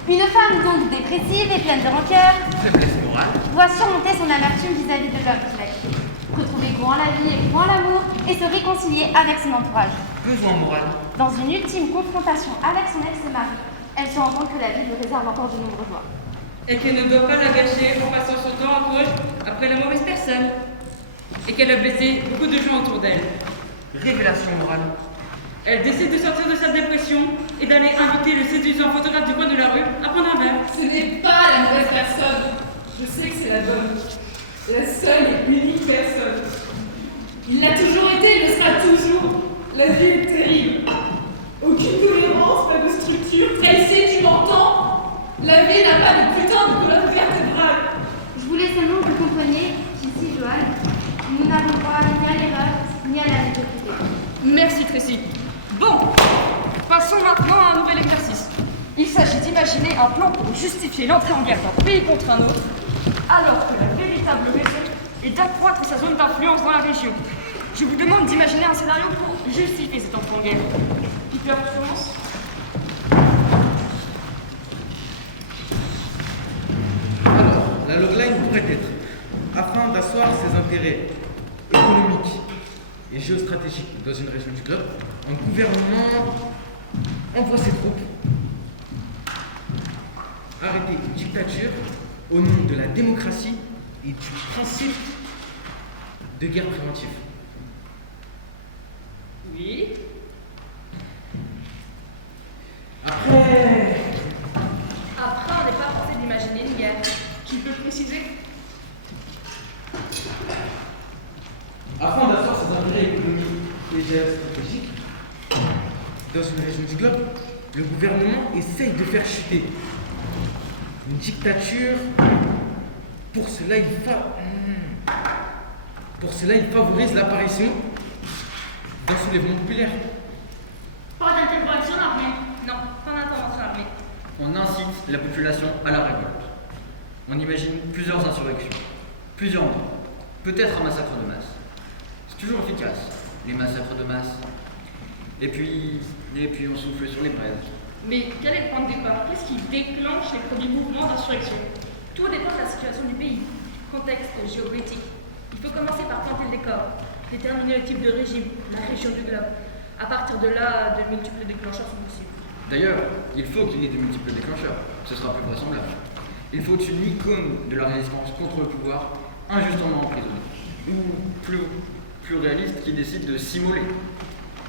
Une femme donc dépressive et pleine de rancœur Faiblesse morale. doit surmonter son amertume vis-à-vis de l'homme qui l'a quitté, retrouver goût en la vie et goût en l'amour et se réconcilier avec son entourage. Besoin moral. Dans une ultime confrontation avec son ex-mari, elle se rend compte que la vie lui réserve encore de nombreuses joies. Et qu'elle ne doit pas la gâcher en passant son temps en cause après la mauvaise personne. Et qu'elle a blessé beaucoup de gens autour d'elle. Révélation morale. Elle décide de sortir de sa dépression et d'aller inviter le séduisant photographe du coin de la rue à prendre un verre. Ce n'est pas la mauvaise personne. Je sais que c'est la bonne. La seule et unique personne. Il l'a toujours été, il le sera toujours. La vie est terrible. Aucune cohérence, pas de structure. Tracy, tu m'entends? La vie n'a pas de putain de colonne vertébrale. Je voulais seulement que vous compreniez qu'ici, Johan, nous n'avons droit ni à l'erreur, ni à la médiocrité. Merci Tracy. Bon, passons maintenant à un nouvel exercice. Il s'agit d'imaginer un plan pour justifier l'entrée en guerre d'un pays contre un autre, alors que la véritable raison est d'accroître sa zone d'influence dans la région. Je vous demande d'imaginer un scénario pour justifier cette entrée en guerre. Peter, tu commences? Alors, la logline pourrait être, afin d'asseoir ses intérêts économiques et géostratégiques dans une région du globe, un gouvernement envoie ses troupes arrêter une dictature au nom de la démocratie et du principe de guerre préventive. Oui. Après, on n'est pas forcé d'imaginer une guerre. Tu peux préciser? Afin d'asseoir ses intérêts économiques et géostratégiques dans une région du globe, le gouvernement essaye de faire chuter une dictature. Pour cela, il favorise l'apparition d'un soulèvement populaire. Pas d'intervention armée. Non, pas d'intervention armée. On incite la population à la révolte. On imagine plusieurs insurrections, plusieurs morts, peut-être un massacre de masse. C'est toujours efficace, les massacres de masse. Et puis on souffle sur les braises. Mais quel est le point de départ? Qu'est-ce qui déclenche les premiers mouvements d'insurrection? Tout dépend de la situation du pays. Contexte géopolitique. Il faut commencer par planter le décor, déterminer le type de régime, la région du globe. À partir de là, de multiples déclencheurs sont possibles. D'ailleurs, il faut qu'il y ait de multiples déclencheurs, ce sera plus vraisemblable. Il faut une icône de la résistance contre le pouvoir injustement emprisonné, ou plus réaliste qui décide de s'immoler.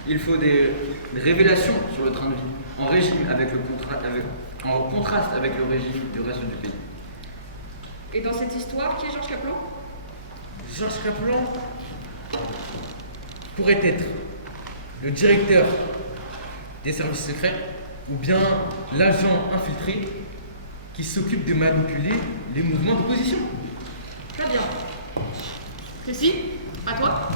Il faut des révélations sur le train de vie, en contraste avec le régime du reste du pays. Et dans cette histoire, qui est Georges Caplan? Georges Caplan pourrait être le directeur des services secrets ou bien l'agent infiltré qui s'occupe de manipuler les mouvements d'opposition. Très bien. Ceci? À toi?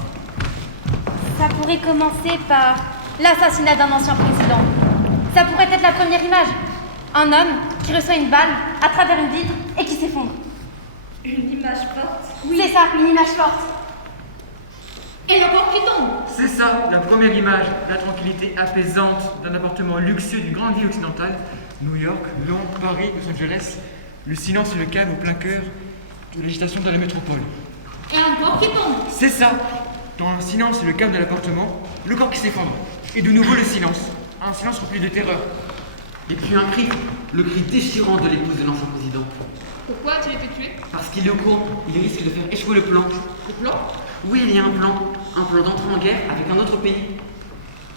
Ça pourrait commencer par l'assassinat d'un ancien président. Ça pourrait être la première image. Un homme qui reçoit une balle à travers une vitre et qui s'effondre. Une image forte. Oui. C'est ça, une image forte. Et le corps qui tombe. C'est ça, la première image, la tranquillité apaisante d'un appartement luxueux d'une grande ville occidentale, New York, Londres, Paris, Los Angeles, le silence et le calme au plein cœur de l'agitation de la métropole. Et un corps qui tombe. C'est ça, dans le silence et le calme de l'appartement, le corps qui s'effondre. Et de nouveau le silence, un silence rempli de terreur. Et puis un cri, le cri déchirant de l'épouse de l'ancien président. Pourquoi a-t-il été tué? Parce qu'il est au courant, il risque de faire échouer le plan. Le plan? Oui, il y a un plan d'entrée en guerre avec un autre pays.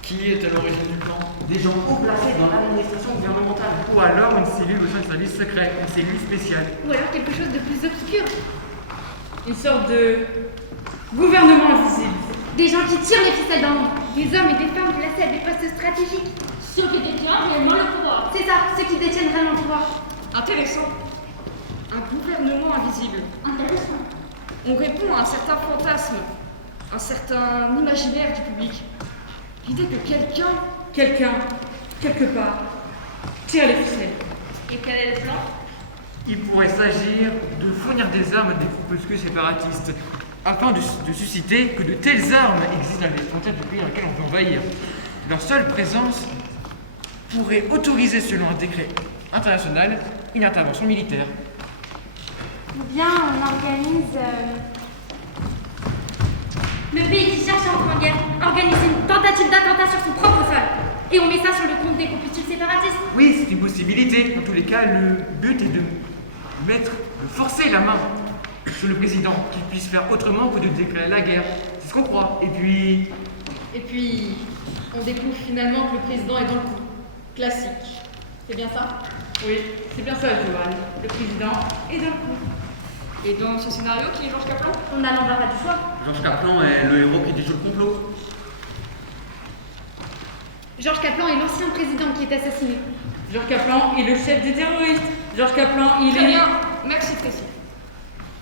Qui est à l'origine du plan? Des gens haut placés dans l'administration gouvernementale. Ou alors une cellule au sein du service secret, une cellule spéciale. Ou alors quelque chose de plus obscur. Une sorte de gouvernement invisible. Des gens qui tirent les ficelles dans l'ombre. Des hommes et des femmes placés à des postes stratégiques. Ceux qui détiennent réellement le pouvoir. C'est ça, ceux qui détiennent vraiment le pouvoir. Intéressant. Un gouvernement invisible. Intéressant. On répond à un certain fantasme, un certain imaginaire du public. L'idée que Quelqu'un, quelque part, tire les ficelles. Et quel est le plan? Il pourrait s'agir de fournir des armes à des groupuscules séparatistes, afin de susciter que de telles armes existent dans les frontières du pays dans lequel on veut envahir. Leur seule présence pourrait autoriser, selon un décret international, une intervention militaire. Ou bien on organise... Le pays qui cherche à entrer en guerre organise une tentative d'attentat sur son propre sol. Et on met ça sur le compte des groupuscules séparatistes. Oui, c'est une possibilité. Dans tous les cas, le but est de forcer la main sur le président, qu'il puisse faire autrement que de déclarer la guerre. C'est ce qu'on croit. Et puis, on découvre finalement que le président est dans le coup. Classique. C'est bien ça? Oui, c'est bien ça, Johan. Le président est dans le coup. Et dans ce scénario, qui est Georges Kaplan? On a l'embarras du choix. Georges Kaplan est le héros qui déjoue le complot. Georges Kaplan est l'ancien président qui est assassiné. Georges Kaplan est le chef des terroristes. Georges Kaplan, il Très est... bien, merci Tracy.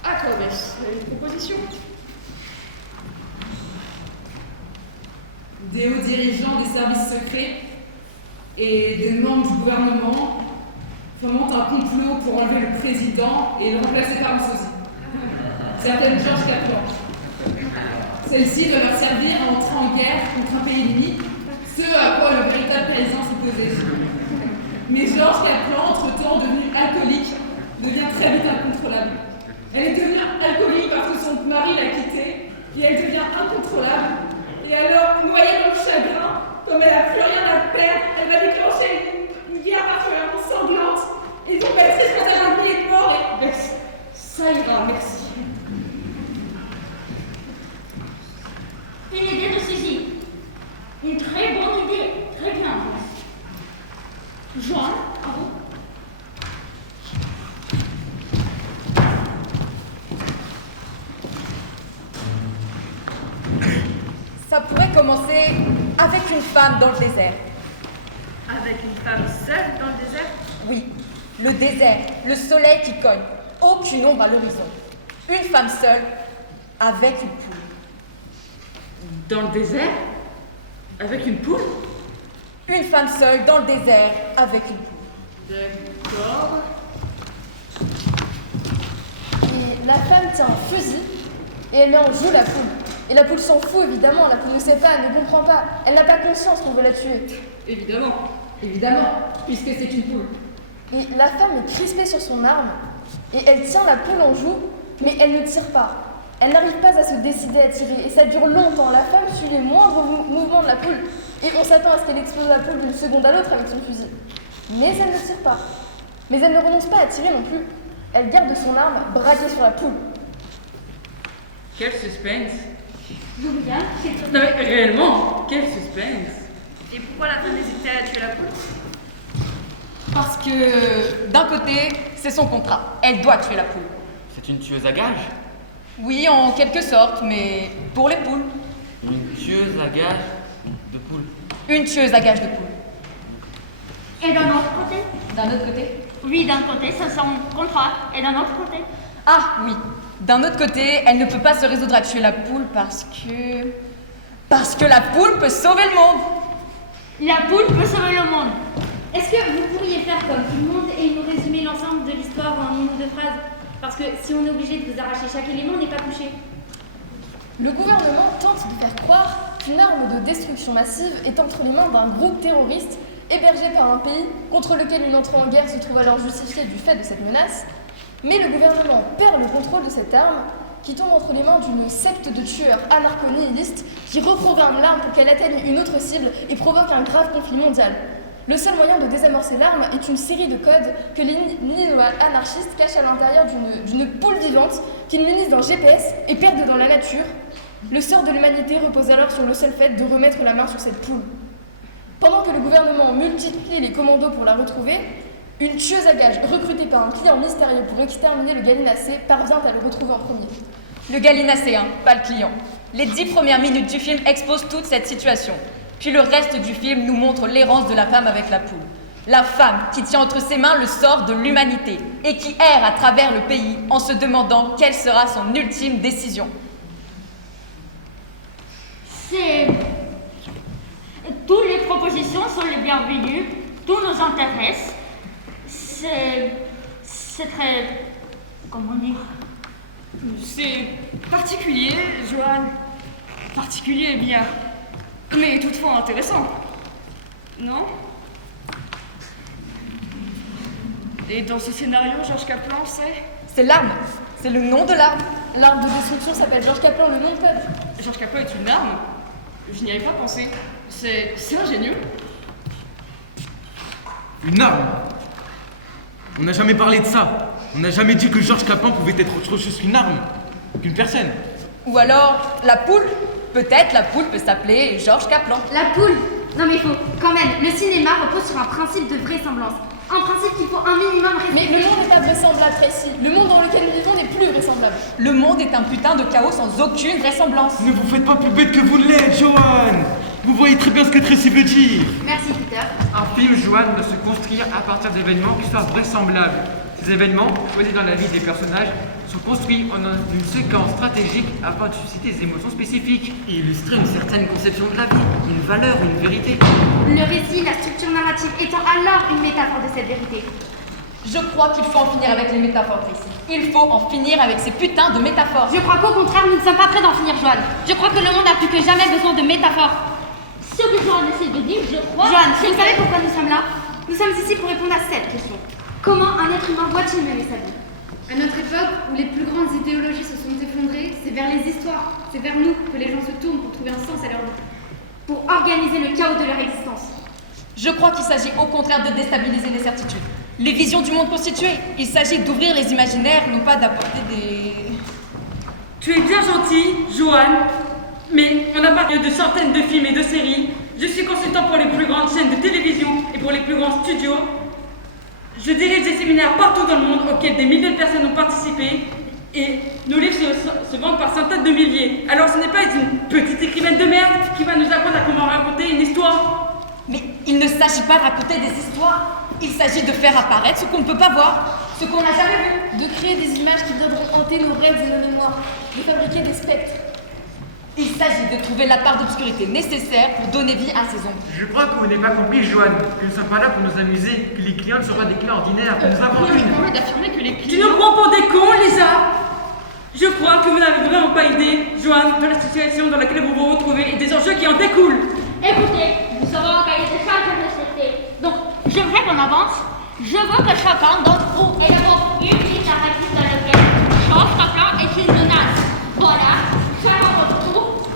À Corbès, une proposition? Des hauts dirigeants des services secrets et des membres du gouvernement fomentent un complot pour enlever le président et le remplacer par un sosie. Certaines Georges Kaplan. Celle-ci doit leur servir à entrer en guerre contre un pays ennemi, ce à quoi le véritable président s'opposait. Mais Georges Kaplan, entre-temps devenu alcoolique, devient très vite incontrôlable. Elle est devenue alcoolique parce que son mari l'a quittée, et elle devient incontrôlable. Et alors, noyée dans le chagrin, comme elle n'a plus rien à perdre, elle va déclencher une guerre particulièrement sanglante. Et donc elle serait sur un millier de morts et... Ça ira, merci. Une idée de Suzy. Une très bonne idée. Très bien. Joan, à vous. Ça pourrait commencer avec une femme dans le désert. Avec une femme seule dans le désert? Oui, le désert, le soleil qui cogne, aucune ombre à l'horizon. Une femme seule avec une poule. Dans le désert? Avec une poule? Une femme seule dans le désert avec une poule. D'accord. Et la femme tient un fusil et elle met en jeu la poule. Et la poule s'en fout évidemment, la poule ne sait pas, elle ne comprend pas. Elle n'a pas conscience qu'on veut la tuer. Évidemment, puisque c'est une poule. Et la femme est crispée sur son arme et elle tient la poule en joue, mais elle ne tire pas. Elle n'arrive pas à se décider à tirer et ça dure longtemps. La femme suit les moindres mouvements de la poule et on s'attend à ce qu'elle explose la poule d'une seconde à l'autre avec son fusil. Mais elle ne tire pas. Mais elle ne renonce pas à tirer non plus. Elle garde son arme braquée sur la poule. Quel suspense! Non mais réellement, quel suspense! Et pourquoi la femme hésitait à tuer la poule? Parce que, d'un côté, c'est son contrat. Elle doit tuer la poule. C'est une tueuse à gages? Oui, en quelque sorte, mais pour les poules. Une tueuse à gages de poules. Une tueuse à gages de poules. Et d'un autre côté? D'un autre côté? Oui, d'un côté, c'est son contrat. Et d'un autre côté? Ah, oui. D'un autre côté, elle ne peut pas se résoudre à tuer la poule parce que la poule peut sauver le monde. La poule peut sauver le monde. Est-ce que vous pourriez faire comme tout le monde et nous résumer l'ensemble de l'histoire en une ou deux phrases? Parce que si on est obligé de vous arracher chaque élément, n'est pas couché. Le gouvernement tente de faire croire qu'une arme de destruction massive est entre les mains d'un groupe terroriste hébergé par un pays contre lequel une entrée en guerre se trouve alors justifiée du fait de cette menace, mais le gouvernement perd le contrôle de cette arme qui tombe entre les mains d'une secte de tueurs anarcho-nihilistes qui reprogramme l'arme pour qu'elle atteigne une autre cible et provoque un grave conflit mondial. Le seul moyen de désamorcer l'arme est une série de codes que les neo-anarchistes cachent à l'intérieur d'une poule vivante qu'ils munissent d'un GPS et perdent dans la nature. Le sort de l'humanité repose alors sur le seul fait de remettre la main sur cette poule. Pendant que le gouvernement multiplie les commandos pour la retrouver, une tueuse à gages recrutée par un client mystérieux pour exterminer le gallinacé parvient à le retrouver en premier. Le gallinacé, pas le client. Les 10 premières minutes du film exposent toute cette situation. Puis le reste du film nous montre l'errance de la femme avec la poule. La femme qui tient entre ses mains le sort de l'humanité et qui erre à travers le pays en se demandant quelle sera son ultime décision. Toutes les propositions sont les bienvenues, tout nous intéresse. C'est très... comment dire? C'est particulier, Joanne. Particulier, bien. Mais toutefois intéressant. Non? Et dans ce scénario, Georges Kaplan, c'est l'arme. C'est le nom de l'arme. L'arme de destruction s'appelle Georges Kaplan, le nom de code. Georges Kaplan est une arme? Je n'y avais pas pensé. C'est ingénieux. Une arme? On n'a jamais parlé de ça. On n'a jamais dit que Georges Kaplan pouvait être autre chose qu'une arme, qu'une personne. Ou alors, la poule. Peut-être la poule peut s'appeler Georges Kaplan. La poule? Non mais faut, quand même, le cinéma repose sur un principe de vraisemblance. Un principe qu'il faut un minimum respecter. Mais le monde est invraisemblable, Tracy. Le monde dans lequel nous vivons n'est plus vraisemblable. Le monde est un putain de chaos sans aucune vraisemblance. Ne vous faites pas plus bête que vous ne l'êtes, Joanne. Vous voyez très bien ce que Tracy veut dire. Merci, Peter. Un film, Joanne, doit se construire à partir d'événements qui soient vraisemblables. Ces événements, choisis dans la vie des personnages, sont construits en une séquence stratégique afin de susciter des émotions spécifiques. Et illustrer une certaine conception de la vie, une valeur, une vérité. Le récit, la structure narrative étant alors une métaphore de cette vérité. Je crois qu'il faut en finir avec les métaphores, Tracy. Il faut en finir avec ces putains de métaphores. Je crois qu'au contraire, nous ne sommes pas prêts d'en finir, Joanne. Je crois que le monde a plus que jamais besoin de métaphores. Ce que Joanne essaie de dire, je crois... Joanne, vous savez pourquoi nous sommes là? Nous sommes ici pour répondre à cette question. Comment un être humain doit-il mener sa vie? À notre époque, où les plus grandes idéologies se sont effondrées, c'est vers les histoires, c'est vers nous que les gens se tournent pour trouver un sens à leur vie. Pour organiser le chaos de leur existence. Je crois qu'il s'agit au contraire de déstabiliser les certitudes. Les visions du monde constitué. Il s'agit d'ouvrir les imaginaires, non pas d'apporter des... Tu es bien gentille, Joanne, mais on a parlé de centaines de films et de séries. Je suis consultant pour les plus grandes chaînes de télévision et pour les plus grands studios. Je dirige des séminaires partout dans le monde auxquels des milliers de personnes ont participé et nos livres se vendent par centaines de milliers. Alors ce n'est pas une petite écrivaine de merde qui va nous apprendre à comment raconter une histoire. Mais il ne s'agit pas de raconter des histoires. Il s'agit de faire apparaître ce qu'on ne peut pas voir, ce qu'on n'a jamais vu. De créer des images qui viendront hanter nos rêves et nos mémoires. De fabriquer des spectres. Il s'agit de trouver la part d'obscurité nécessaire pour donner vie à ces ombres. Je crois que vous n'avez pas compris, Joanne, que nous ne sommes pas là pour nous amuser, que les clients ne sont pas des clients ordinaires, que nous avons Je permets d'affirmer que les clients... Tu nous prends pour des cons, Lisa? Je crois que vous n'avez vraiment pas idée, Joanne, de la situation dans laquelle vous vous retrouvez et des enjeux qui en découlent. Écoutez, nous avons un cahier de charges à respecter. Donc, j'aimerais qu'on avance. Je veux que chacun d'entre vous élabore une petite narrative dans laquelle Georges Kaplan est une menace. Voilà, chacun votre tour.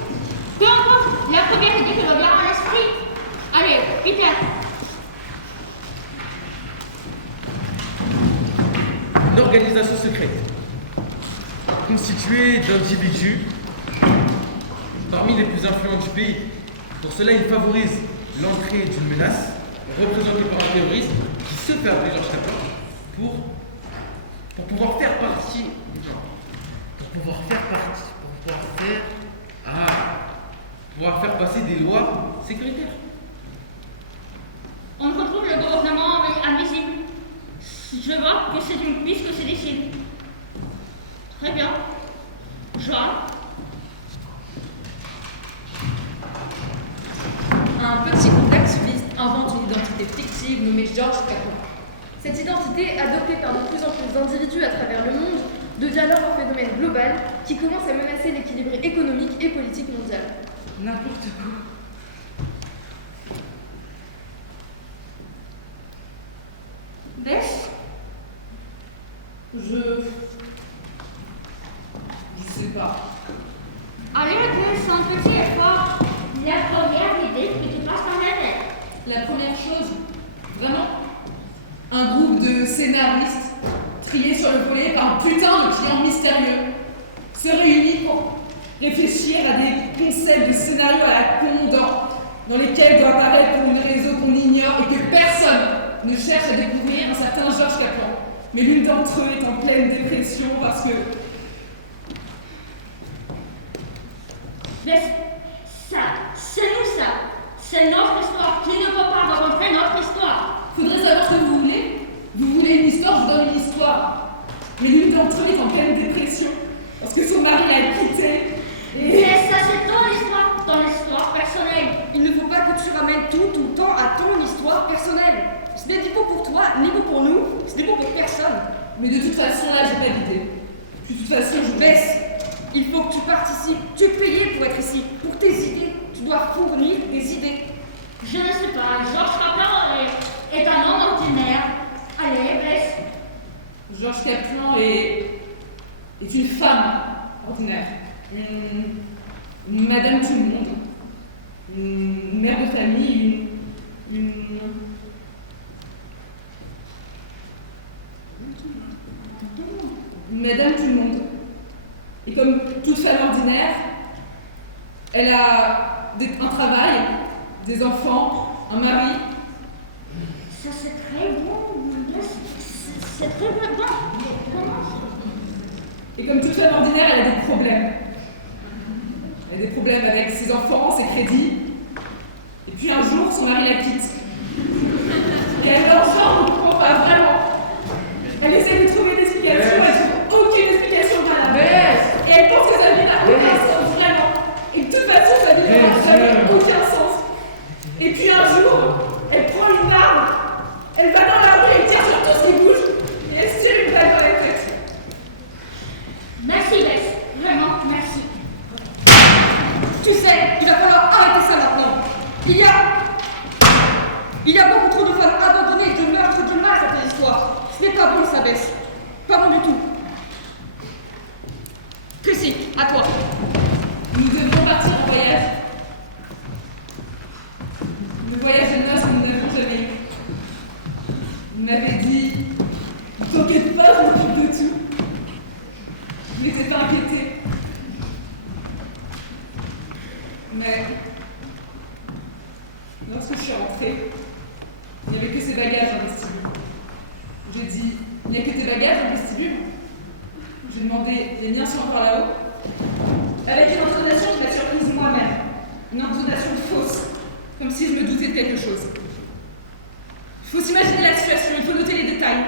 Peu importe la première idée que l'on vient à l'esprit. Allez, Peter. Une organisation secrète, constituée d'individus parmi les plus influents du pays. Pour cela, il favorise l'entrée d'une menace représentée par un terroriste qui se fait appeler Georges Kaplan pour pouvoir faire partie. Pour pouvoir faire passer des lois sécuritaires. On retrouve le gouvernement invisible. Je vois que c'est une piste que c'est décidé. Très bien. Joan? Un petit complexuiste invente une identité fictive nommée Georges Capron. Cette identité, adoptée par de plus en plus d'individus à travers le monde, devient alors un phénomène global qui commence à menacer l'équilibre économique et politique mondial. N'importe quoi. Bess? Je sais pas. Allez, Bess, un petit effort. La première idée que tu passes dans la tête. La première chose, vraiment, un groupe de scénaristes triés sur le volet par un putain de client mystérieux se réunit pour réfléchir à des concepts de scénarios à la con dans lesquels doit apparaître pour une raison qu'on ignore et que personne ne cherche à découvrir un certain Georges Capron. Mais l'une d'entre eux est en pleine dépression parce que... Mais ça, c'est nous ça. C'est notre histoire. Qui ne peut pas raconter notre histoire? Faudrait savoir ce que vous voulez. Vous voulez une histoire, je vous donne une histoire. Mais l'une d'entre eux est en pleine dépression parce que son mari l'a quittée. Mais ça, c'est ton histoire personnelle. Il ne faut pas que tu ramènes tout le temps à ton histoire personnelle. Ce n'est ni bon pour toi, ni bon pour nous, ce n'est bon pour personne. Mais de toute façon, là, j'ai pas d'idée. De toute façon, je baisse. Il faut que tu participes. Tu es payé pour être ici. Pour tes idées, tu dois fournir des idées. Je ne sais pas. Georges Capron est un homme ordinaire. Allez, baisse. Georges Capron est une femme ordinaire. Une madame tout le monde. Une mère de famille. Une madame tout le monde. Et comme toute femme ordinaire, elle a un travail, des enfants, un mari. Ça, c'est très bon. C'est très bon. Et comme toute femme ordinaire, elle a des problèmes. Elle a des problèmes avec ses enfants, ses crédits. Et puis un jour, son mari la quitte. Et elle va ensemble, on comprend pas vraiment. Elle essaie de trouver des explications, elle trouve aucune explication valable. Et elle pense que sa vie n'a aucun sens, vraiment. Et de toute façon, sa vie n'aura jamais aucun sens. Et puis un jour, elle prend une arme, elle va dans la rue, elle tire sur tout ce qui bouge, et elle se tire une balle dans la tête. Merci, Bess. Vraiment, merci. Tu sais, il va falloir arrêter ça maintenant. Il y a beaucoup trop de femmes abandonnées, de meurtres, de mal dans cette histoire. Ce n'est pas bon, ça baisse. Pas bon du tout. Chrissy, à toi. Nous devons partir en voyage. Le voyage de noces que nous n'avons jamais eu. Vous m'avez dit, ne t'inquiète pas, je m'occupe de tout. Je n'étais pas inquiétée. Mais lorsque je suis rentrée, il n'y avait que ces bagages dans le vestibule. J'ai dit, il n'y a que tes bagages dans le vestibule. J'ai demandé, les miens sont encore là-haut. Avec une intonation qui m'a surprise moi-même. Une intonation fausse, comme si je me doutais de quelque chose. Il faut s'imaginer la situation, il faut noter les détails.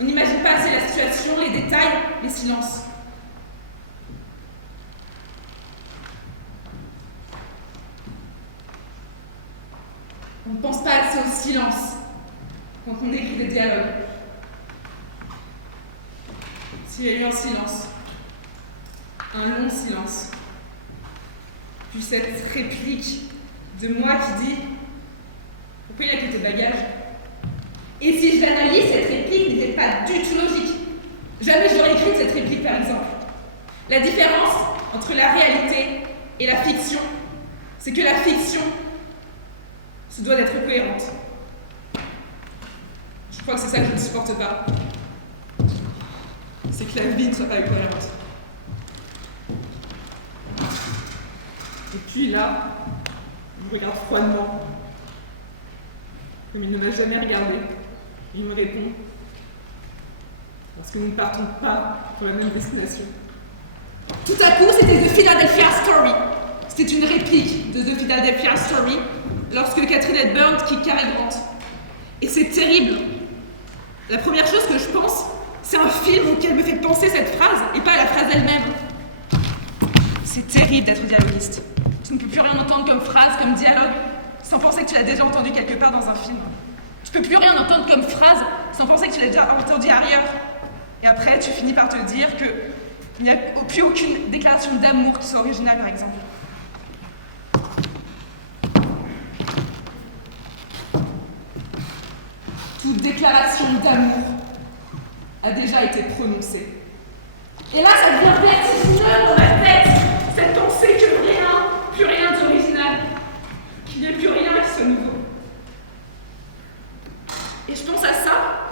On n'imagine pas assez la situation, les détails, les silences. On ne pense pas assez au silence quand on écrit des dialogues. S'il y a eu un silence, un long silence, puis cette réplique de moi qui dit « Pourquoi il a que tes bagages ?» Et si je l'analyse, cette réplique n'était pas du tout logique. Jamais je l'aurais écrite cette réplique par exemple. La différence entre la réalité et la fiction, c'est que la fiction se doit d'être cohérente. Je crois que c'est ça que je ne supporte pas. C'est que la vie ne soit pas cohérente. Et puis là, il me regarde froidement, comme il ne m'a jamais regardé. Il me répond, parce que nous ne partons pas pour la même destination. Tout à coup, c'était The Philadelphia Story. C'était une réplique de The Philadelphia Story lorsque Catherine Hepburn quitte Cary Grant. Et c'est terrible. La première chose que je pense, C'est un film auquel me fait penser cette phrase et pas la phrase elle-même. C'est terrible d'être dialoguiste. Tu ne peux plus rien entendre comme phrase, comme dialogue, sans penser que tu l'as déjà entendu quelque part dans un film. Tu peux plus rien entendre comme phrase sans penser que tu l'as déjà entendu ailleurs. Et après, tu finis par te dire qu'il n'y a plus aucune déclaration d'amour qui soit originale, par exemple. Toute déclaration d'amour a déjà été prononcée. Et là, ça devient vertigineux dans ma tête, cette pensée que rien, plus rien d'original, qu'il n'y ait plus rien qui soit nouveau. Et je pense à ça,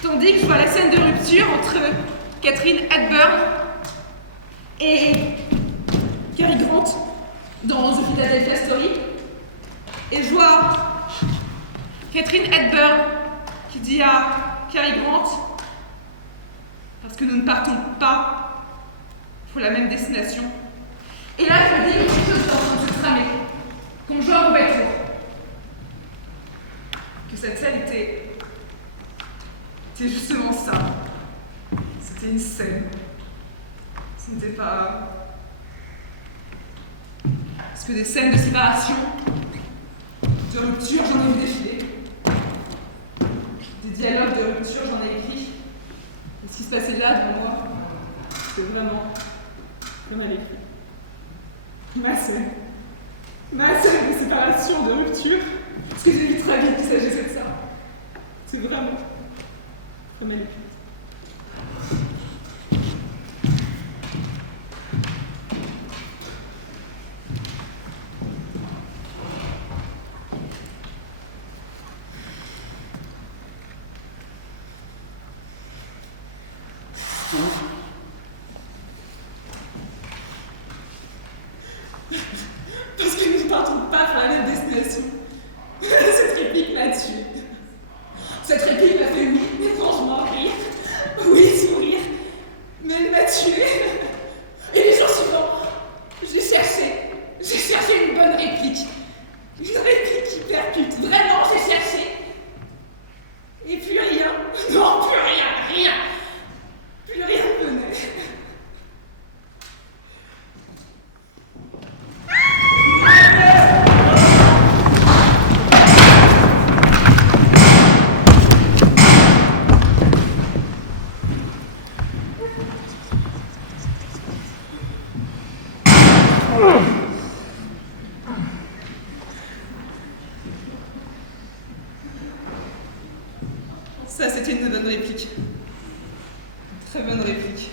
tandis que je vois la scène de rupture entre Catherine Hepburn et Cary Grant dans The Philadelphia Story. Et je vois Catherine Hepburn qui dit à Cary Grant, parce que nous ne partons pas pour la même destination. Et là, je me dis que quelque chose est en train de se tramer, qu'on joue un mauvais tour. Que cette scène était justement ça. C'était une scène. Ce n'était pas... Parce que des scènes de séparation, de rupture, j'en ai vu défiler. Des dialogues de rupture, j'en ai écrit. Et ce qui se passait là devant moi, c'est vraiment comme elle écrit. Ma scène de séparation, de rupture, parce que j'ai vu très vite qu'il s'agissait de ça. C'est vraiment comme elle écrit. Parce que nous ne partons pas pour la même destination. Cette réplique m'a tuée. Cette réplique m'a fait oui, étrangement rire. Oui, sourire. Mais elle m'a tuée. Et les jours suivants, j'ai cherché une bonne réplique. Une réplique qui percute. Vraiment, j'ai cherché. Et plus rien. Non, plus rien. Plus rien ne venait. Ça, c'était une bonne réplique. Une très bonne réplique.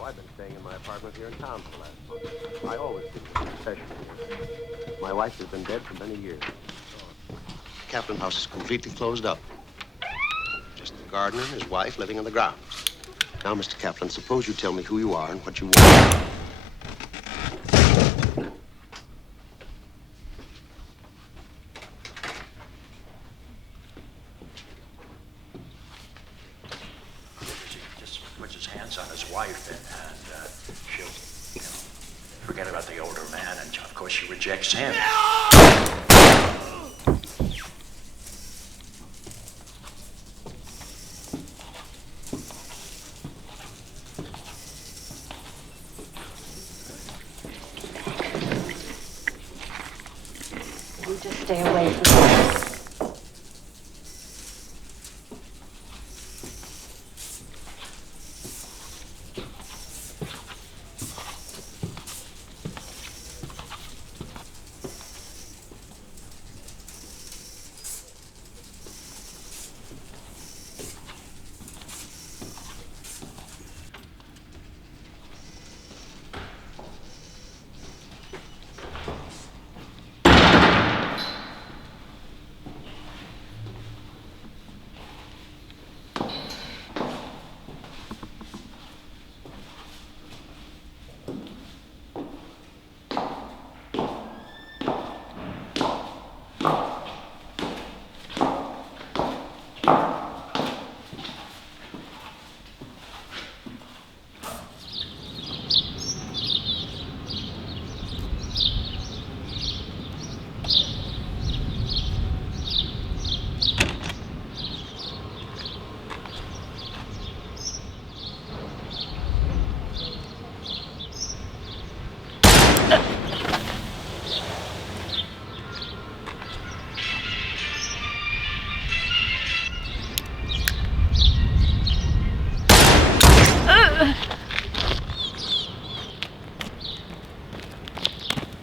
I've been staying in my apartment here in town for the last month. I always keep a concession here. My wife has been dead for many years. Kaplan House is completely closed up. Just the gardener and his wife living on the grounds. Now, Mr. Kaplan, suppose you tell me who you are and what you want. Just puts his hands on his wife and she'll, forget about the older man, and of course she rejects him. Just stay away from this.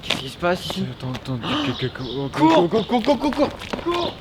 Qu'est-ce qui se passe ici? Attends, Cours!